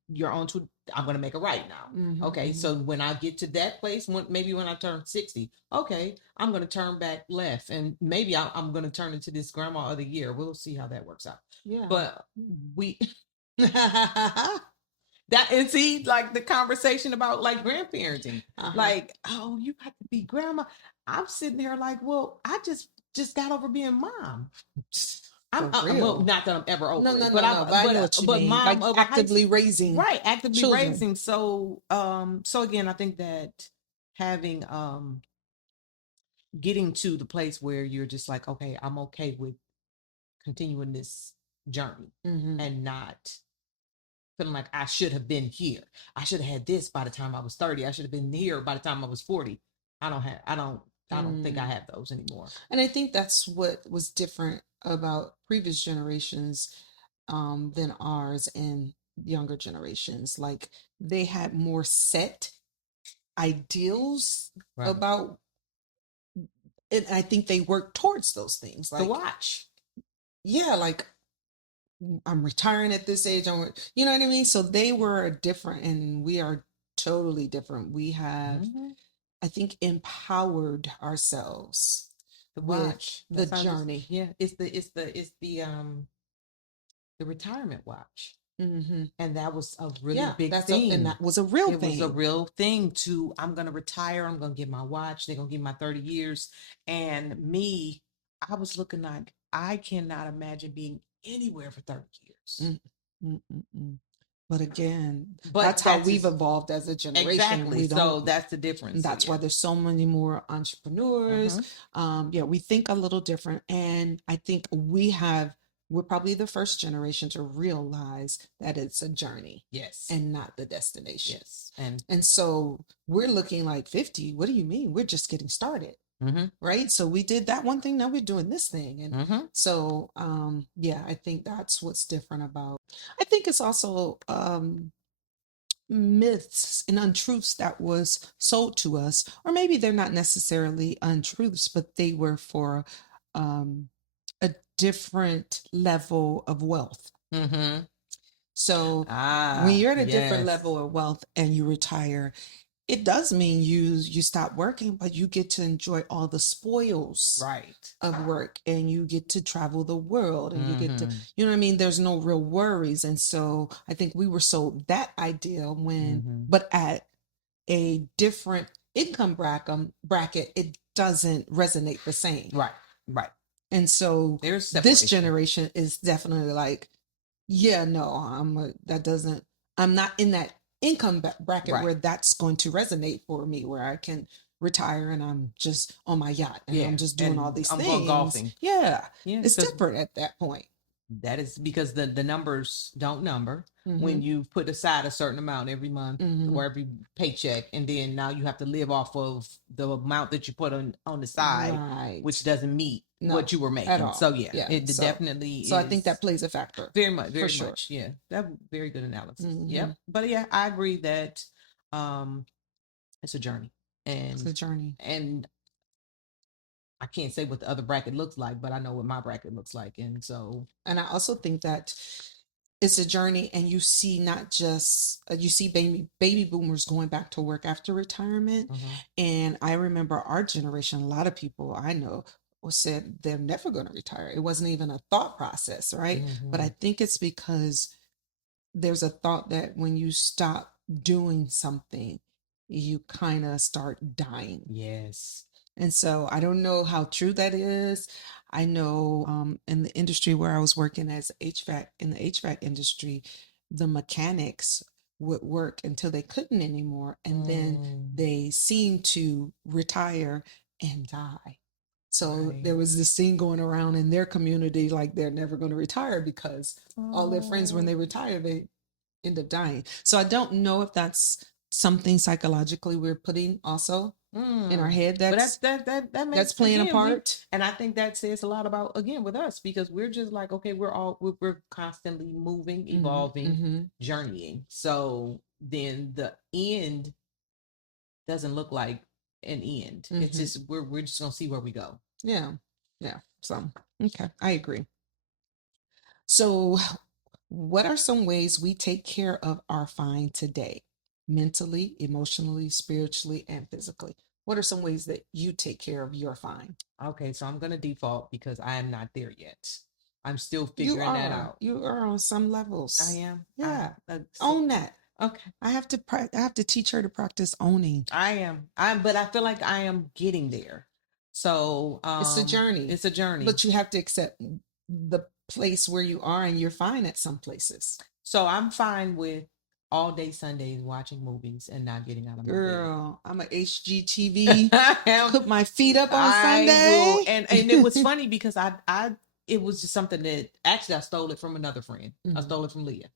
You're on to I'm going to make a right now. Okay, so when I get to that place, maybe when I turn 60, okay, I'm going to turn back left, and maybe I'm going to turn into this grandma of the year. We'll see how that works out. Yeah, but we that and see like the conversation about like grandparenting, like, oh, you got to be grandma. I'm sitting here like, well, I just got over being mom. Well, not that I'm ever over it, but I know what you mean. Mom like actively raising, right? Actively children. Raising. So, so again, I think that having getting to the place where you're just like, okay, I'm okay with continuing this journey and not feeling like I should have been here. I should have had this by the time I was 30. I should have been here by the time I was 40. I don't think I have those anymore. And I think that's what was different about previous generations than ours and younger generations. Like they had more set ideals about, and I think they worked towards those things. Like the watch. Yeah, like I'm retiring at this age. You know what I mean? So they were different and we are totally different. We have, I think, empowered ourselves with the journey. It's the retirement watch. And that was a really big thing. And that was a real thing. It was a real thing to, I'm going to retire. I'm going to get my watch. They're going to give me my 30 years. And me, I was looking like, I cannot imagine being anywhere for 30 years. But again, that's how we've evolved as a generation. Exactly. So that's the difference. That's why there's so many more entrepreneurs. We think a little different. And I think we're probably the first generation to realize that it's a journey. Yes. And not the destination. Yes. And so we're looking like 50. What do you mean? We're just getting started. right? So we did that one thing, now we're doing this thing. And Mm-hmm. so yeah, I think that's what's different about, I think it's also myths and untruths that was sold to us, or maybe they're not necessarily untruths, but they were for um a different level of wealth. Mm-hmm. So when Ah, you're at a different yes. level of wealth and you retire, it does mean you stop working, but you get to enjoy all the spoils Right. of work, and you get to travel the world, and you get to, Mm-hmm. you know what I mean? There's no real worries. And so I think we were sold that idea when, Mm-hmm. but at a different income bracket, it doesn't resonate the same. Right. Right. And so There's this separation. generation is definitely like, yeah, no, that doesn't, I'm not in that income bracket Right. where that's going to resonate for me, where I can retire and I'm just on my yacht and I'm Yeah. just doing all And these I'm going things. golfing. Yeah. Yeah. It's Because different at that point. that is because the numbers don't number when Mhm. you put aside a certain amount every month Mhm. or every paycheck, and then now you have to live off of the amount that you put on the side, Right. which doesn't meet No, what you were at making. all. So yeah, Yeah. it So definitely I think that is plays a factor. very much, For very sure. much. Yeah, that very good analysis. Mhm. Yep. But yeah, I agree that it's a journey, It's a journey. and I can't say what the other bracket looks like, but I know what my bracket looks like, and so And I also think that it's a journey, and you see not just you see baby boomers going back to work after retirement. And I remember our generation, a lot of people I know said they're never going to retire. It wasn't even a thought process, right? But I think it's because there's a thought that when you stop doing something, you kind of start dying. yes. And so I don't know how true that is. I know in the industry where I was working as HVAC, in the HVAC industry, the mechanics would work until they couldn't anymore. And then they seemed to retire and die. So there was this thing going around in their community like they're never going to retire because all their friends, when they retire, they end up dying. So I don't know if that's something psychologically we're putting also in our head But that's that makes that's playing a again, part. and I think that says a lot about again with us because we're just like okay, we're constantly moving, evolving, Mm-hmm. journeying. So then the end doesn't look like an end. It's Mm-hmm. just we're just gonna see where we go. Yeah. Yeah. So okay, I agree. So what are some ways we take care of our fine today? Mentally, emotionally, spiritually, and physically. What are some ways that you take care of your fine? Okay, so I'm gonna default because I am not there yet. I'm still You figuring that are. out. You are on some levels. I am. Yeah. So, Own that. okay. I have to teach her to practice owning. I am. But I feel like I am getting there. So It's a journey. it's a journey. But you have to accept the place where you are, and you're fine at some places. So I'm fine with all day Sundays watching movies and not getting out of my Girl, I'm a HGTV. bed. Put my feet up on I Sunday. will, and it was funny because I it was just something that actually I stole it from another friend. I stole it from Leah.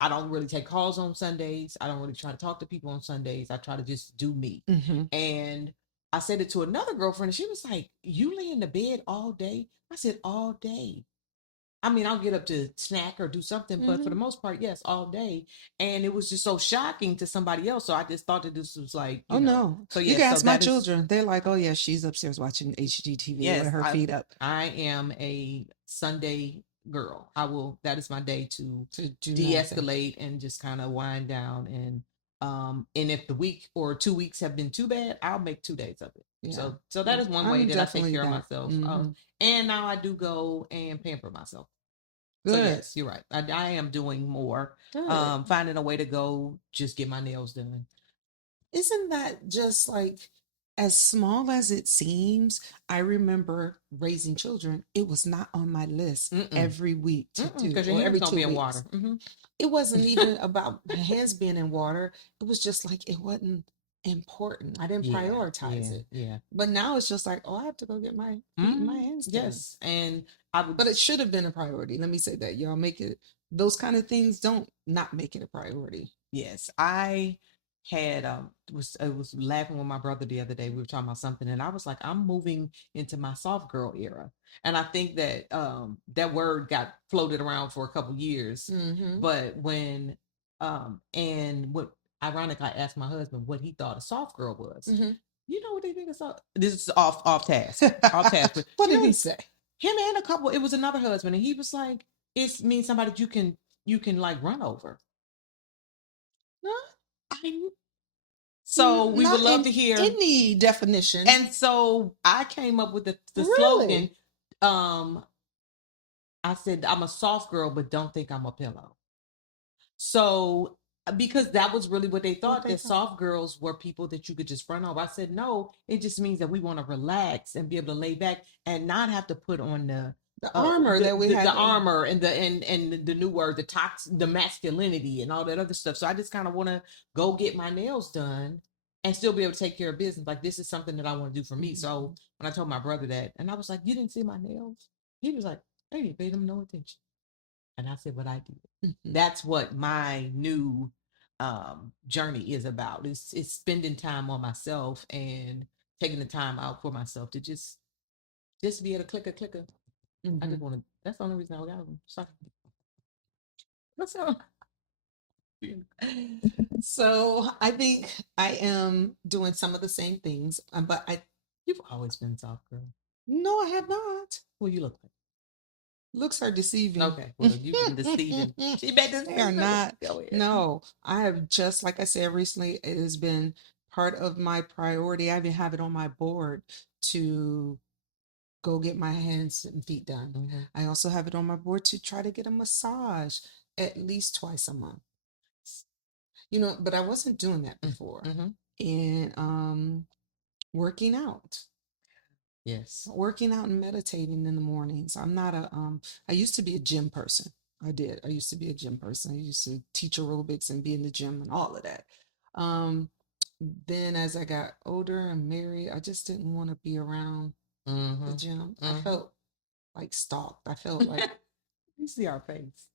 I don't really take calls on Sundays. I don't really try to talk to people on Sundays. I try to just do me. And I said it to another girlfriend, and she was like, "You lay in the bed all day?" I said, "All day." I mean, I'll get up to snack or do something, but for the most part, yes, all day. And it was just so shocking to somebody else. So I just thought that this was like, Oh no. So You yes, can so ask my that is children. They're like, oh yeah, she's upstairs watching HGTV yes, with her feet up. I am a Sunday girl. I will. That is my day to do de-escalate and just kind of wind down. And if the week or 2 weeks have been too bad, I'll make 2 days of it. Yeah. So that is one way I'm that I take definitely care of that. myself. And now I do go and pamper myself. So Good. yes, you're right. I am doing more. Good. Finding a way to go, just get my nails done. Isn't that just like, as small as it seems? I remember raising children. It was not on my list every week to do, because your or hands every don't 2 be in weeks. water. It wasn't even about my hands being in water. It was just like it wasn't important. I didn't prioritize it. Yeah. But now it's just like, oh, I have to go get my feet and my hands done. Yes, and But it should have been a priority. Let me say that. Y'all make it, those kind of things don't not make it a priority. Yes, I had was laughing with my brother the other day. We were talking about something, and I was like, I'm moving into my soft girl era, and I think that that word got floated around for a couple years. But when and what ironic, I asked my husband what he thought a soft girl was. You know what they think of soft? This is off task, off task. But What did he say? Him and a couple. It was another husband, and he was like, "It means somebody you can like run over." I So we would Not love in to hear. any definition. And so I came up with the Really? slogan. I said, I'm a soft girl, but don't think I'm a pillow. So because that was really what they thought, that soft girls were people that you could just run over. I said, no, it just means that we want to relax and be able to lay back and not have to put on the armor that we had. The armor and the new word, the masculinity and all that other stuff. So I just kind of want to go get my nails done and still be able to take care of business. Like, this is something that I want to do for me. So when I told my brother that, and I was like, you didn't see my nails? He was like, I didn't pay them no attention. And I said, but I did. That's what my new journey is about. It's spending time on myself and taking the time out for myself to just be at a clicker. I just want to. That's the only reason I got them. Sorry. That's all. So I think I am doing some of the same things, but You've always been soft girl. No, I have not. Well, you look like. Looks are deceiving. Okay, well, you've been deceiving. They are not. No, I have, just like I said recently, it has been part of my priority. I even have it on my board to go get my hands and feet done. I also have it on my board to try to get a massage at least twice a month. But I wasn't doing that before. And working out. Yes. Working out and meditating in the mornings. I'm not I used to be a gym person. I used to be a gym person. I used to teach aerobics and be in the gym and all of that. Then as I got older and married, I just didn't want to be around the gym. I felt like stalked. I felt like you see our face.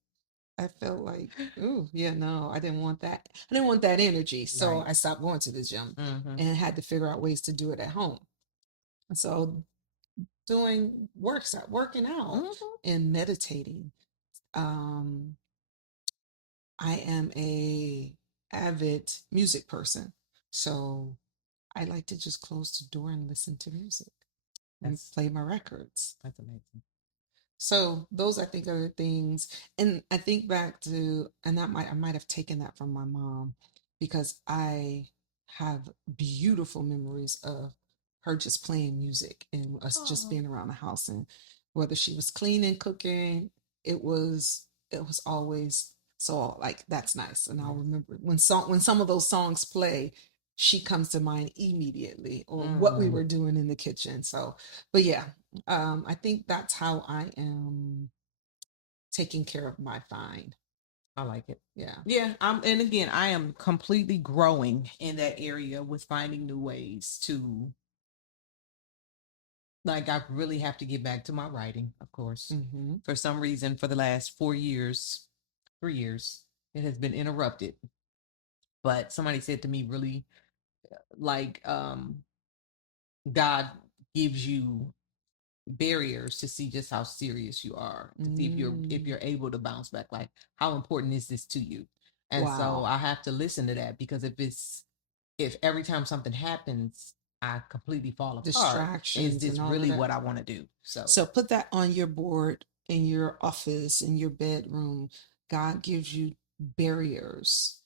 I felt like, oh yeah, no, I didn't want that. I didn't want that energy. So I stopped going to the gym and had to figure out ways to do it at home. So working out and meditating. I am a avid music person, so I like to just close the door and listen to music and play my records. That's amazing. So those, I think, are the things. And I think back to, and I might have taken that from my mom, because I have beautiful memories of her just playing music and us just being around the house. And whether she was cleaning, cooking, it was always so, like, that's nice. And I'll remember when some of those songs play, she comes to mind immediately, or what we were doing in the kitchen. So, but yeah, I think that's how I am taking care of my find. I like it. Yeah. Yeah. And again, I am completely growing in that area with finding new ways to, like, I really have to get back to my writing, of course. For some reason, for the last 3 years, it has been interrupted. But somebody said to me, really, like, God gives you barriers to see just how serious you are, to see if you're able to bounce back. Like, how important is this to you? And so I have to listen to that, because if every time something happens I completely fall apart, Distractions, is this and all really of that. what I want to do? So put that on your board, in your office, in your bedroom. God gives you barriers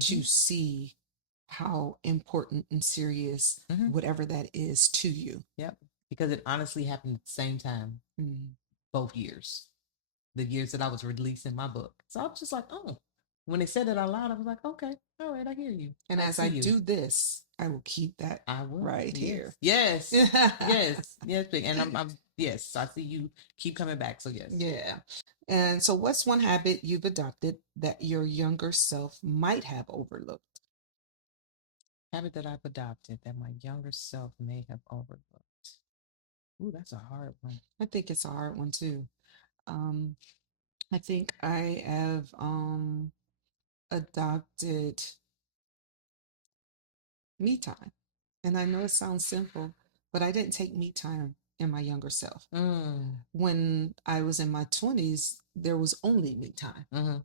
to see how important and serious whatever that is to you. Yep. Because it honestly happened at the same time, both years, the years that I was releasing my book. So I was just like, oh, when they said it out loud, I was like, okay, all right, I hear you. And as I do this, I will keep that right here. Yes. Yes. Big. And I'm yes, I see you keep coming back. So yes. Yeah. And so what's one habit you've adopted that your younger self might have overlooked? Habit that I've adopted that my younger self may have overlooked. Ooh, that's a hard one. I think it's a hard one too. I think I have adopted Me time. And I know it sounds simple, but I didn't take me time in my younger self. When I was in my 20s, there was only me time.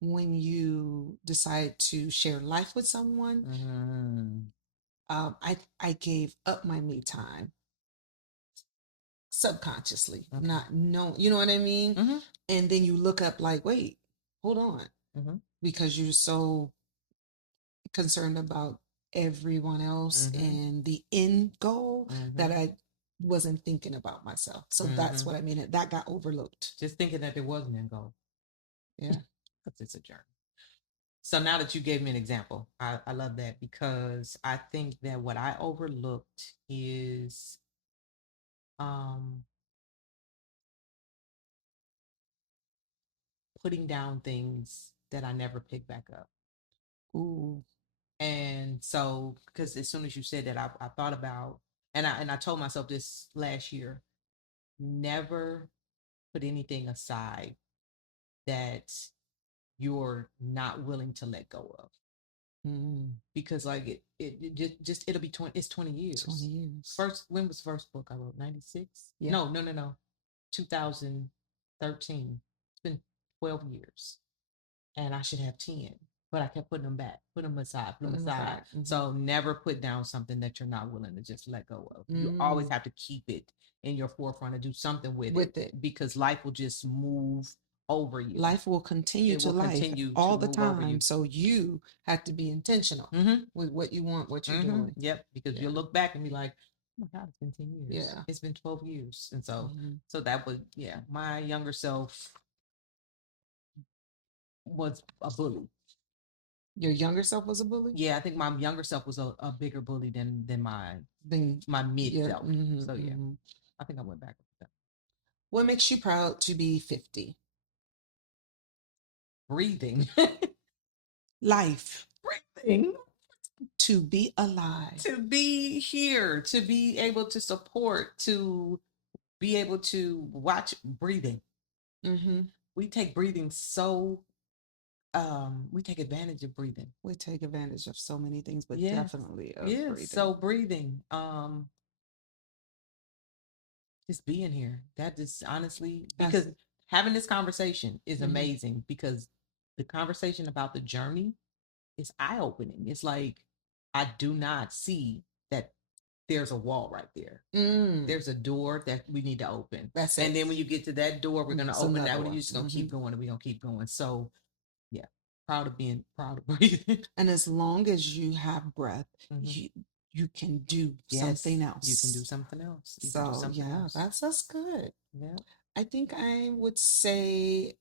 When you decide to share life with someone, I gave up my me time subconsciously, not know, you know what I mean? And then you look up like, wait, hold on, because you're so concerned about everyone else and the end goal that I wasn't thinking about myself. So that's what I mean. That got overlooked. Just thinking that there was an end goal. Yeah. Because it's a journey. So now that you gave me an example, I love that, because I think that what I overlooked is putting down things that I never pick back up. Ooh. And so, because as soon as you said that, I thought about, and I told myself this last year, never put anything aside that you're not willing to let go of. Because like it just it'll be 20, it's 20 years. 20 years. When was the first book I wrote? 96? Yeah. No. 2013. It's been 12 years. And I should have 10. But I kept putting them back, put them aside. So never put down something that you're not willing to just let go of. You always have to keep it in your forefront and do something with it, because life will just move over you. Life will continue to life all the time. So you have to be intentional with what you want, what you're doing. Yep, because you'll look back and be like, oh my God, it's been 10 years. Yeah. It's been 12 years. And so so that was, my younger self was a bully. Your younger self was a bully? Yeah, I think my younger self was a bigger bully than my mid self. So yeah, I think I went back with that. What makes you proud to be 50? Breathing. Life. Breathing. To be alive. To be here, to be able to support, to be able to watch. Breathing. We take breathing so we take advantage of breathing. We take advantage of so many things, but definitely of breathing. So breathing, just being here, that is honestly, because having this conversation is amazing, because the conversation about the journey is eye-opening. It's like, I do not see that there's a wall right there. There's a door that we need to open. That's it. And then when you get to that door, we're going to open that one. You're just going to keep going, and we're going to keep going. So yeah, proud of breathing. And as long as you have breath, you can do something else. You can do something else. That's good. Yeah. I think I would say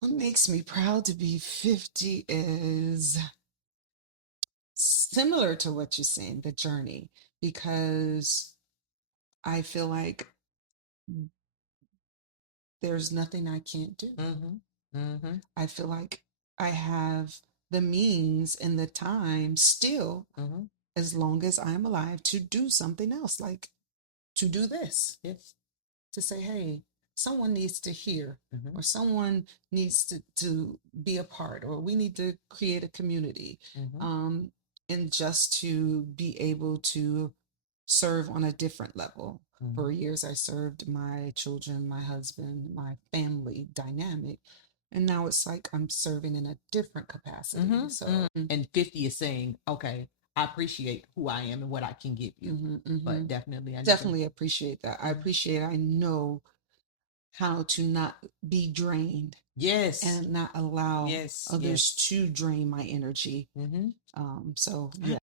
what makes me proud to be 50 is similar to what you're saying, the journey, because I feel like there's nothing I can't do. I feel like I have the means and the time still, as long as I'm alive, to do something else, like to do this. Yes. To say, hey, someone needs to hear, or someone needs to be a part, or we need to create a community. And just to be able to serve on a different level. For years, I served my children, my husband, my family dynamic. And now it's like I'm serving in a different capacity. So, and 50 is saying, okay, I appreciate who I am and what I can give you. But definitely, I appreciate that. I appreciate, I know how to not be drained. Yes. And not allow others to drain my energy. So yeah.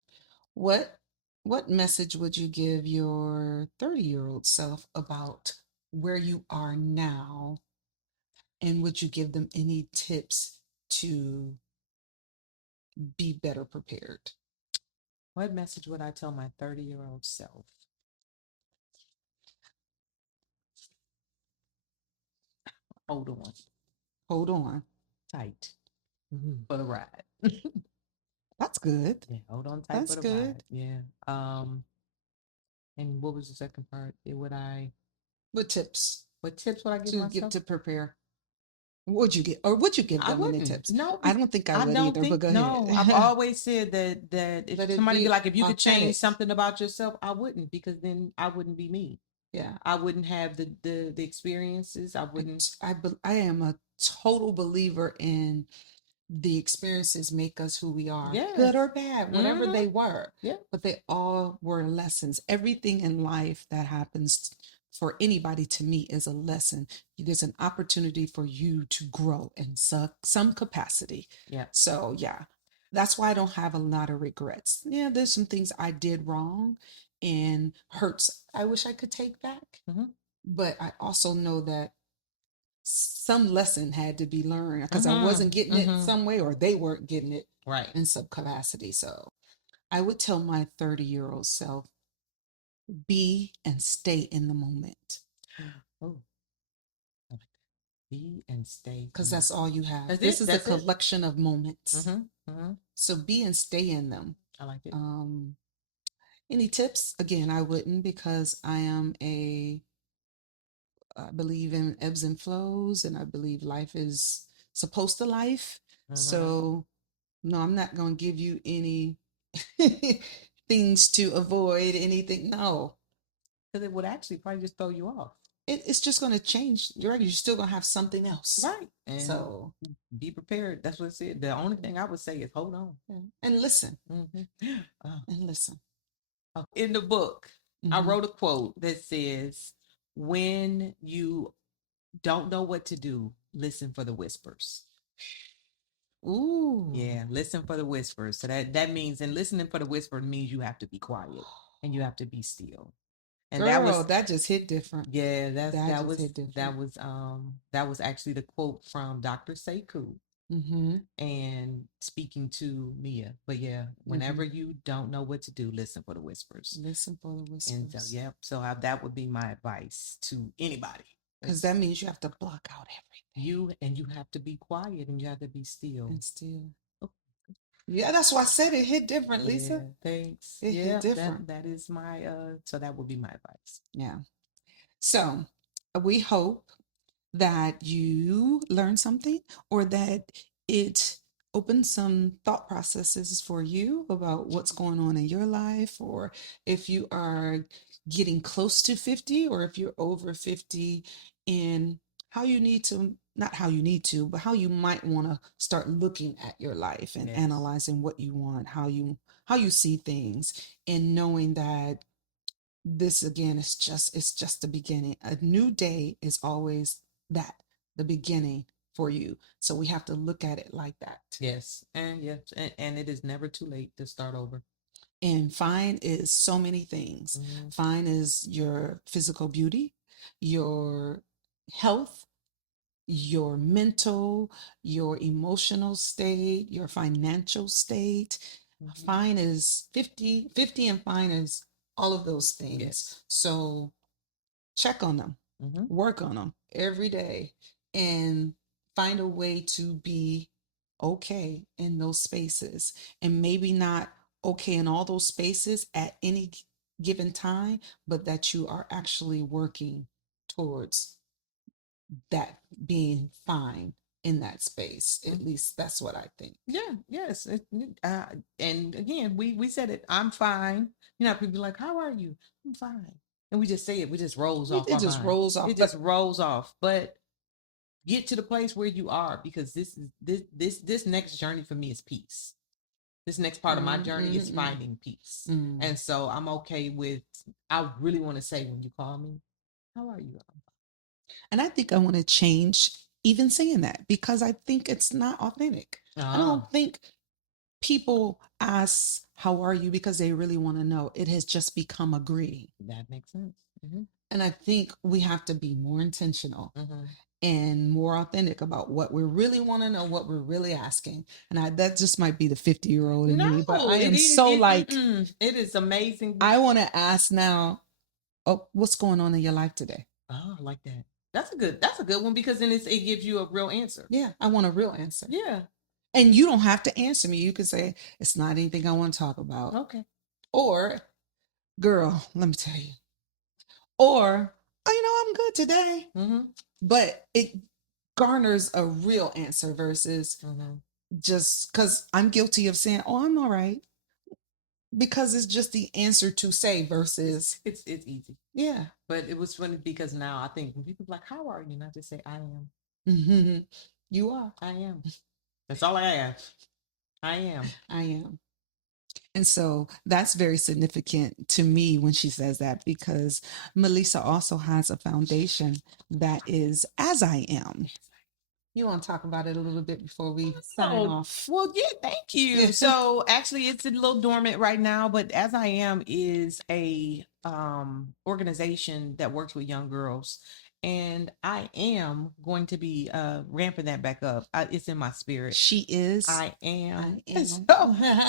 What message would you give your 30-year-old self about where you are now? And would you give them any tips to be better prepared? What message would I tell my 30-year-old self? Hold on. Hold on. Tight for the ride. That's good. Yeah, hold on tight for the ride. Yeah. And what was the second part? What tips? What tips would I give to myself? to prepare? Would you get, or would you give I them any wouldn't. tips? No, I don't think I I would don't either, but think go no. I've ahead. always said that if Let it somebody be be like, if you could change authentic. something about yourself, I wouldn't, because then I wouldn't be me. Yeah. I wouldn't have the experiences. I wouldn't. I am a total believer in the experiences make us who we are, good Yes. or bad, whatever Mm-hmm. they were. Yeah. But they all were lessons. Everything in life that happens for anybody, to me, is a lesson. There's an opportunity for you to grow in some capacity. Yeah. So, yeah, that's why I don't have a lot of regrets. Yeah, there's some things I did wrong and hurts I wish I could take back. Mm-hmm. But I also know that some lesson had to be learned because I Mm-hmm. wasn't getting it Mm-hmm. some way, or they weren't getting it Right. in some capacity. So I would tell my 30-year-old self, be and stay in the moment, Oh, I like that. Be and stay. because that's all you have. That's This it. is a That's it. collection of moments. Mm-hmm. Mm-hmm. So be and stay in them. I like it. Any tips? Again, I wouldn't, because I believe in ebbs and flows, and I believe life is supposed to life. Mm-hmm. So no, I'm not going to give you any things to avoid, anything. No, Because it would actually probably just throw you off. it's just going to change. You're still going to have something else. Right. And So be prepared. That's what it said. The only thing I would say is hold on. yeah. And listen, Mm-hmm. and listen. In the book, I Mm-hmm. wrote a quote that says, when you don't know what to do, listen for the whispers. Ooh, Yeah, listen for the whispers. So that means, and listening for the whisper means you have to be quiet and you have to be still. And that girl, was, that just hit different. yeah, That just hit different. that was actually the quote from Dr. Sekou Mm-hmm. and speaking to Mia. But yeah, whenever you don't know what to do, listen for the whispers. Listen for the And so, whispers, yeah, so that would be my advice to anybody. because that means you have to block out everything. You have to be quiet and you have to be still. And still. Oh, Yeah, that's why I said it hit different, Lisa. yeah, thanks. It Yeah, hit different. that is my so that would be my advice. Yeah. So we hope that you learn something, or that it opens some thought processes for you about what's going on in your life, or if you are getting close to 50, or if you're over 50, in how you need to, not how you need to, but how you might want to start looking at your life and Yes. analyzing what you want, how you see things, and knowing that this, again, it's just the beginning. A new day is always that, the beginning for you. So we have to look at it like that. Yes, and it is never too late to start over. And fine is so many things. Mm-hmm. Fine is your physical beauty, your health, your mental, your emotional state, your financial state. Mm-hmm. Fine is 50 and fine is all of those things. Yes. So check on them, work on them every day, and find a way to be okay in those spaces. And maybe not okay in all those spaces at any given time, but that you are actually working towards that being fine in that space. At least that's what I think. Yeah, yes. And again, we said it. I'm fine. You know, people be like, "How are you?" I'm fine, and we just say it. We just rolls off It our just mind. rolls off. It just rolls off. But get to the place where you are, because this next journey for me is peace. This next part of my journey is finding peace, and so I'm okay with. I really want to say, when you call me, "How are you?" And I think I want to change even saying that, because I think it's not authentic. I don't think people ask, how are you, because they really want to know. It has just become a greeting. That makes sense. And I think we have to be more intentional and more authentic about what we really want to know, what we're really asking. And that just might be the 50-year-old in me, but I am it is amazing. I want to ask now, oh, what's going on in your life today? Oh, I like that. That's a good one, because then it gives you a real answer. Yeah, I want a real answer. Yeah. And you don't have to answer me. You can say, it's not anything I want to talk about. Okay. Or, girl, let me tell you. Or, oh, I'm good today. But garners a real answer versus Mm-hmm. just because I'm guilty of saying, "Oh, I'm all right," because it's just the answer to say versus It's easy. yeah. But it was funny because now I think when people are like, "How are you?" and I just say, "I am." Mm-hmm. You are. I am. That's all I have. I am. I am. And so that's very significant to me when she says that because Melissa also has a foundation that is as I am. You want to talk about it a little bit before we sign Oh, off? well, yeah, thank you. So actually it's a little dormant right now, but As I Am is a organization that works with young girls. And I am going to be ramping that back up. It's in my spirit. She is. I am. I am.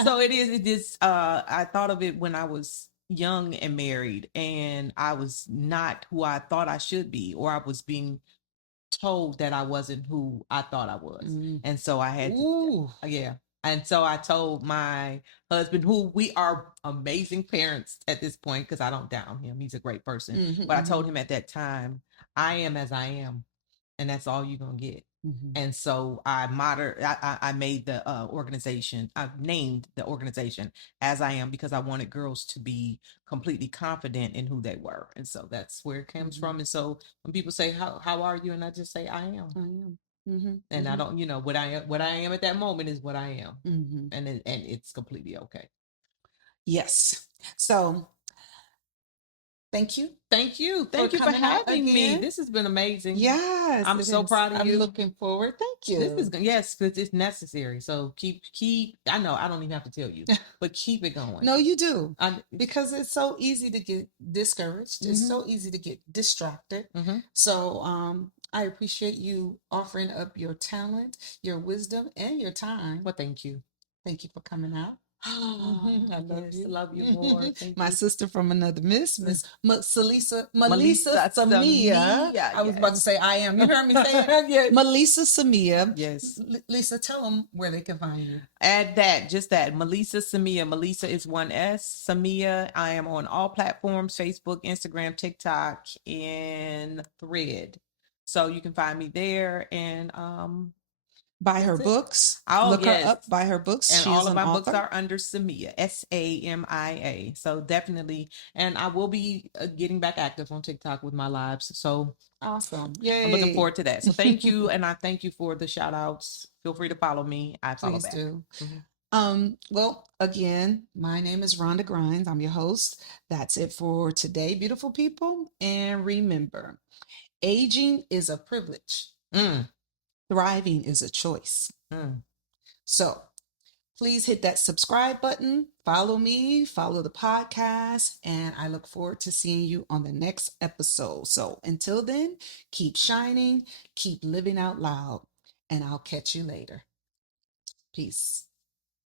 So it is I thought of it when I was young and married and I was not who I thought I should be, or I was being told that I wasn't who I thought I was. And so I had Ooh. yeah. And so I told my husband, who we are amazing parents at this point, because I don't down him. He's a great person. But I told him at that time, I am as I am, and that's all you're gonna get. And so I made the organization, I've named the organization As I Am, because I wanted girls to be completely confident in who they were. And so that's where it comes from. And so when people say, how are you? And I just say, I am. I am. And I don't, what I am at that moment is what I am. And it's completely okay. Yes. So thank you. Thank you. Thank you for coming out having me. again. This has been amazing. Yes, I'm it so is. proud of you. I'm looking forward. Thank you. This is yes, because it's necessary. So keep. I know I don't even have to tell you, but keep it going. No, you do. Because it's so easy to get discouraged. It's so easy to get distracted. So I appreciate you offering up your talent, your wisdom, and your time. Well, thank you. Thank you for coming out. I love you. Love you more. Thank My you. sister from another Miss Melissa Melissa Samia. I was about to say I am. You heard me say it? Yes. Melissa Samia. Yes. Lisa, tell them where they can find you. Add that, just that. Melissa Samia. Melissa is one S. Samia. I am on all platforms: Facebook, Instagram, TikTok, and Thread. So you can find me there and buy her books. Oh, look yes. her up, buy her books. And she all is of an my author. books are under Samia, Samia. So definitely, and I will be getting back active on TikTok with my lives. So awesome. Yay. I'm looking forward to that. So thank you. And I thank you for the shout outs. Feel free to follow me. I follow Please back. do. Well, again, my name is Rhonda Grimes. I'm your host. That's it for today, beautiful people. And remember, aging is a privilege. Thriving is a choice. So please hit that subscribe button, follow me, follow the podcast, and I look forward to seeing you on the next episode. So until then, keep shining, keep living out loud, and I'll catch you later. Peace.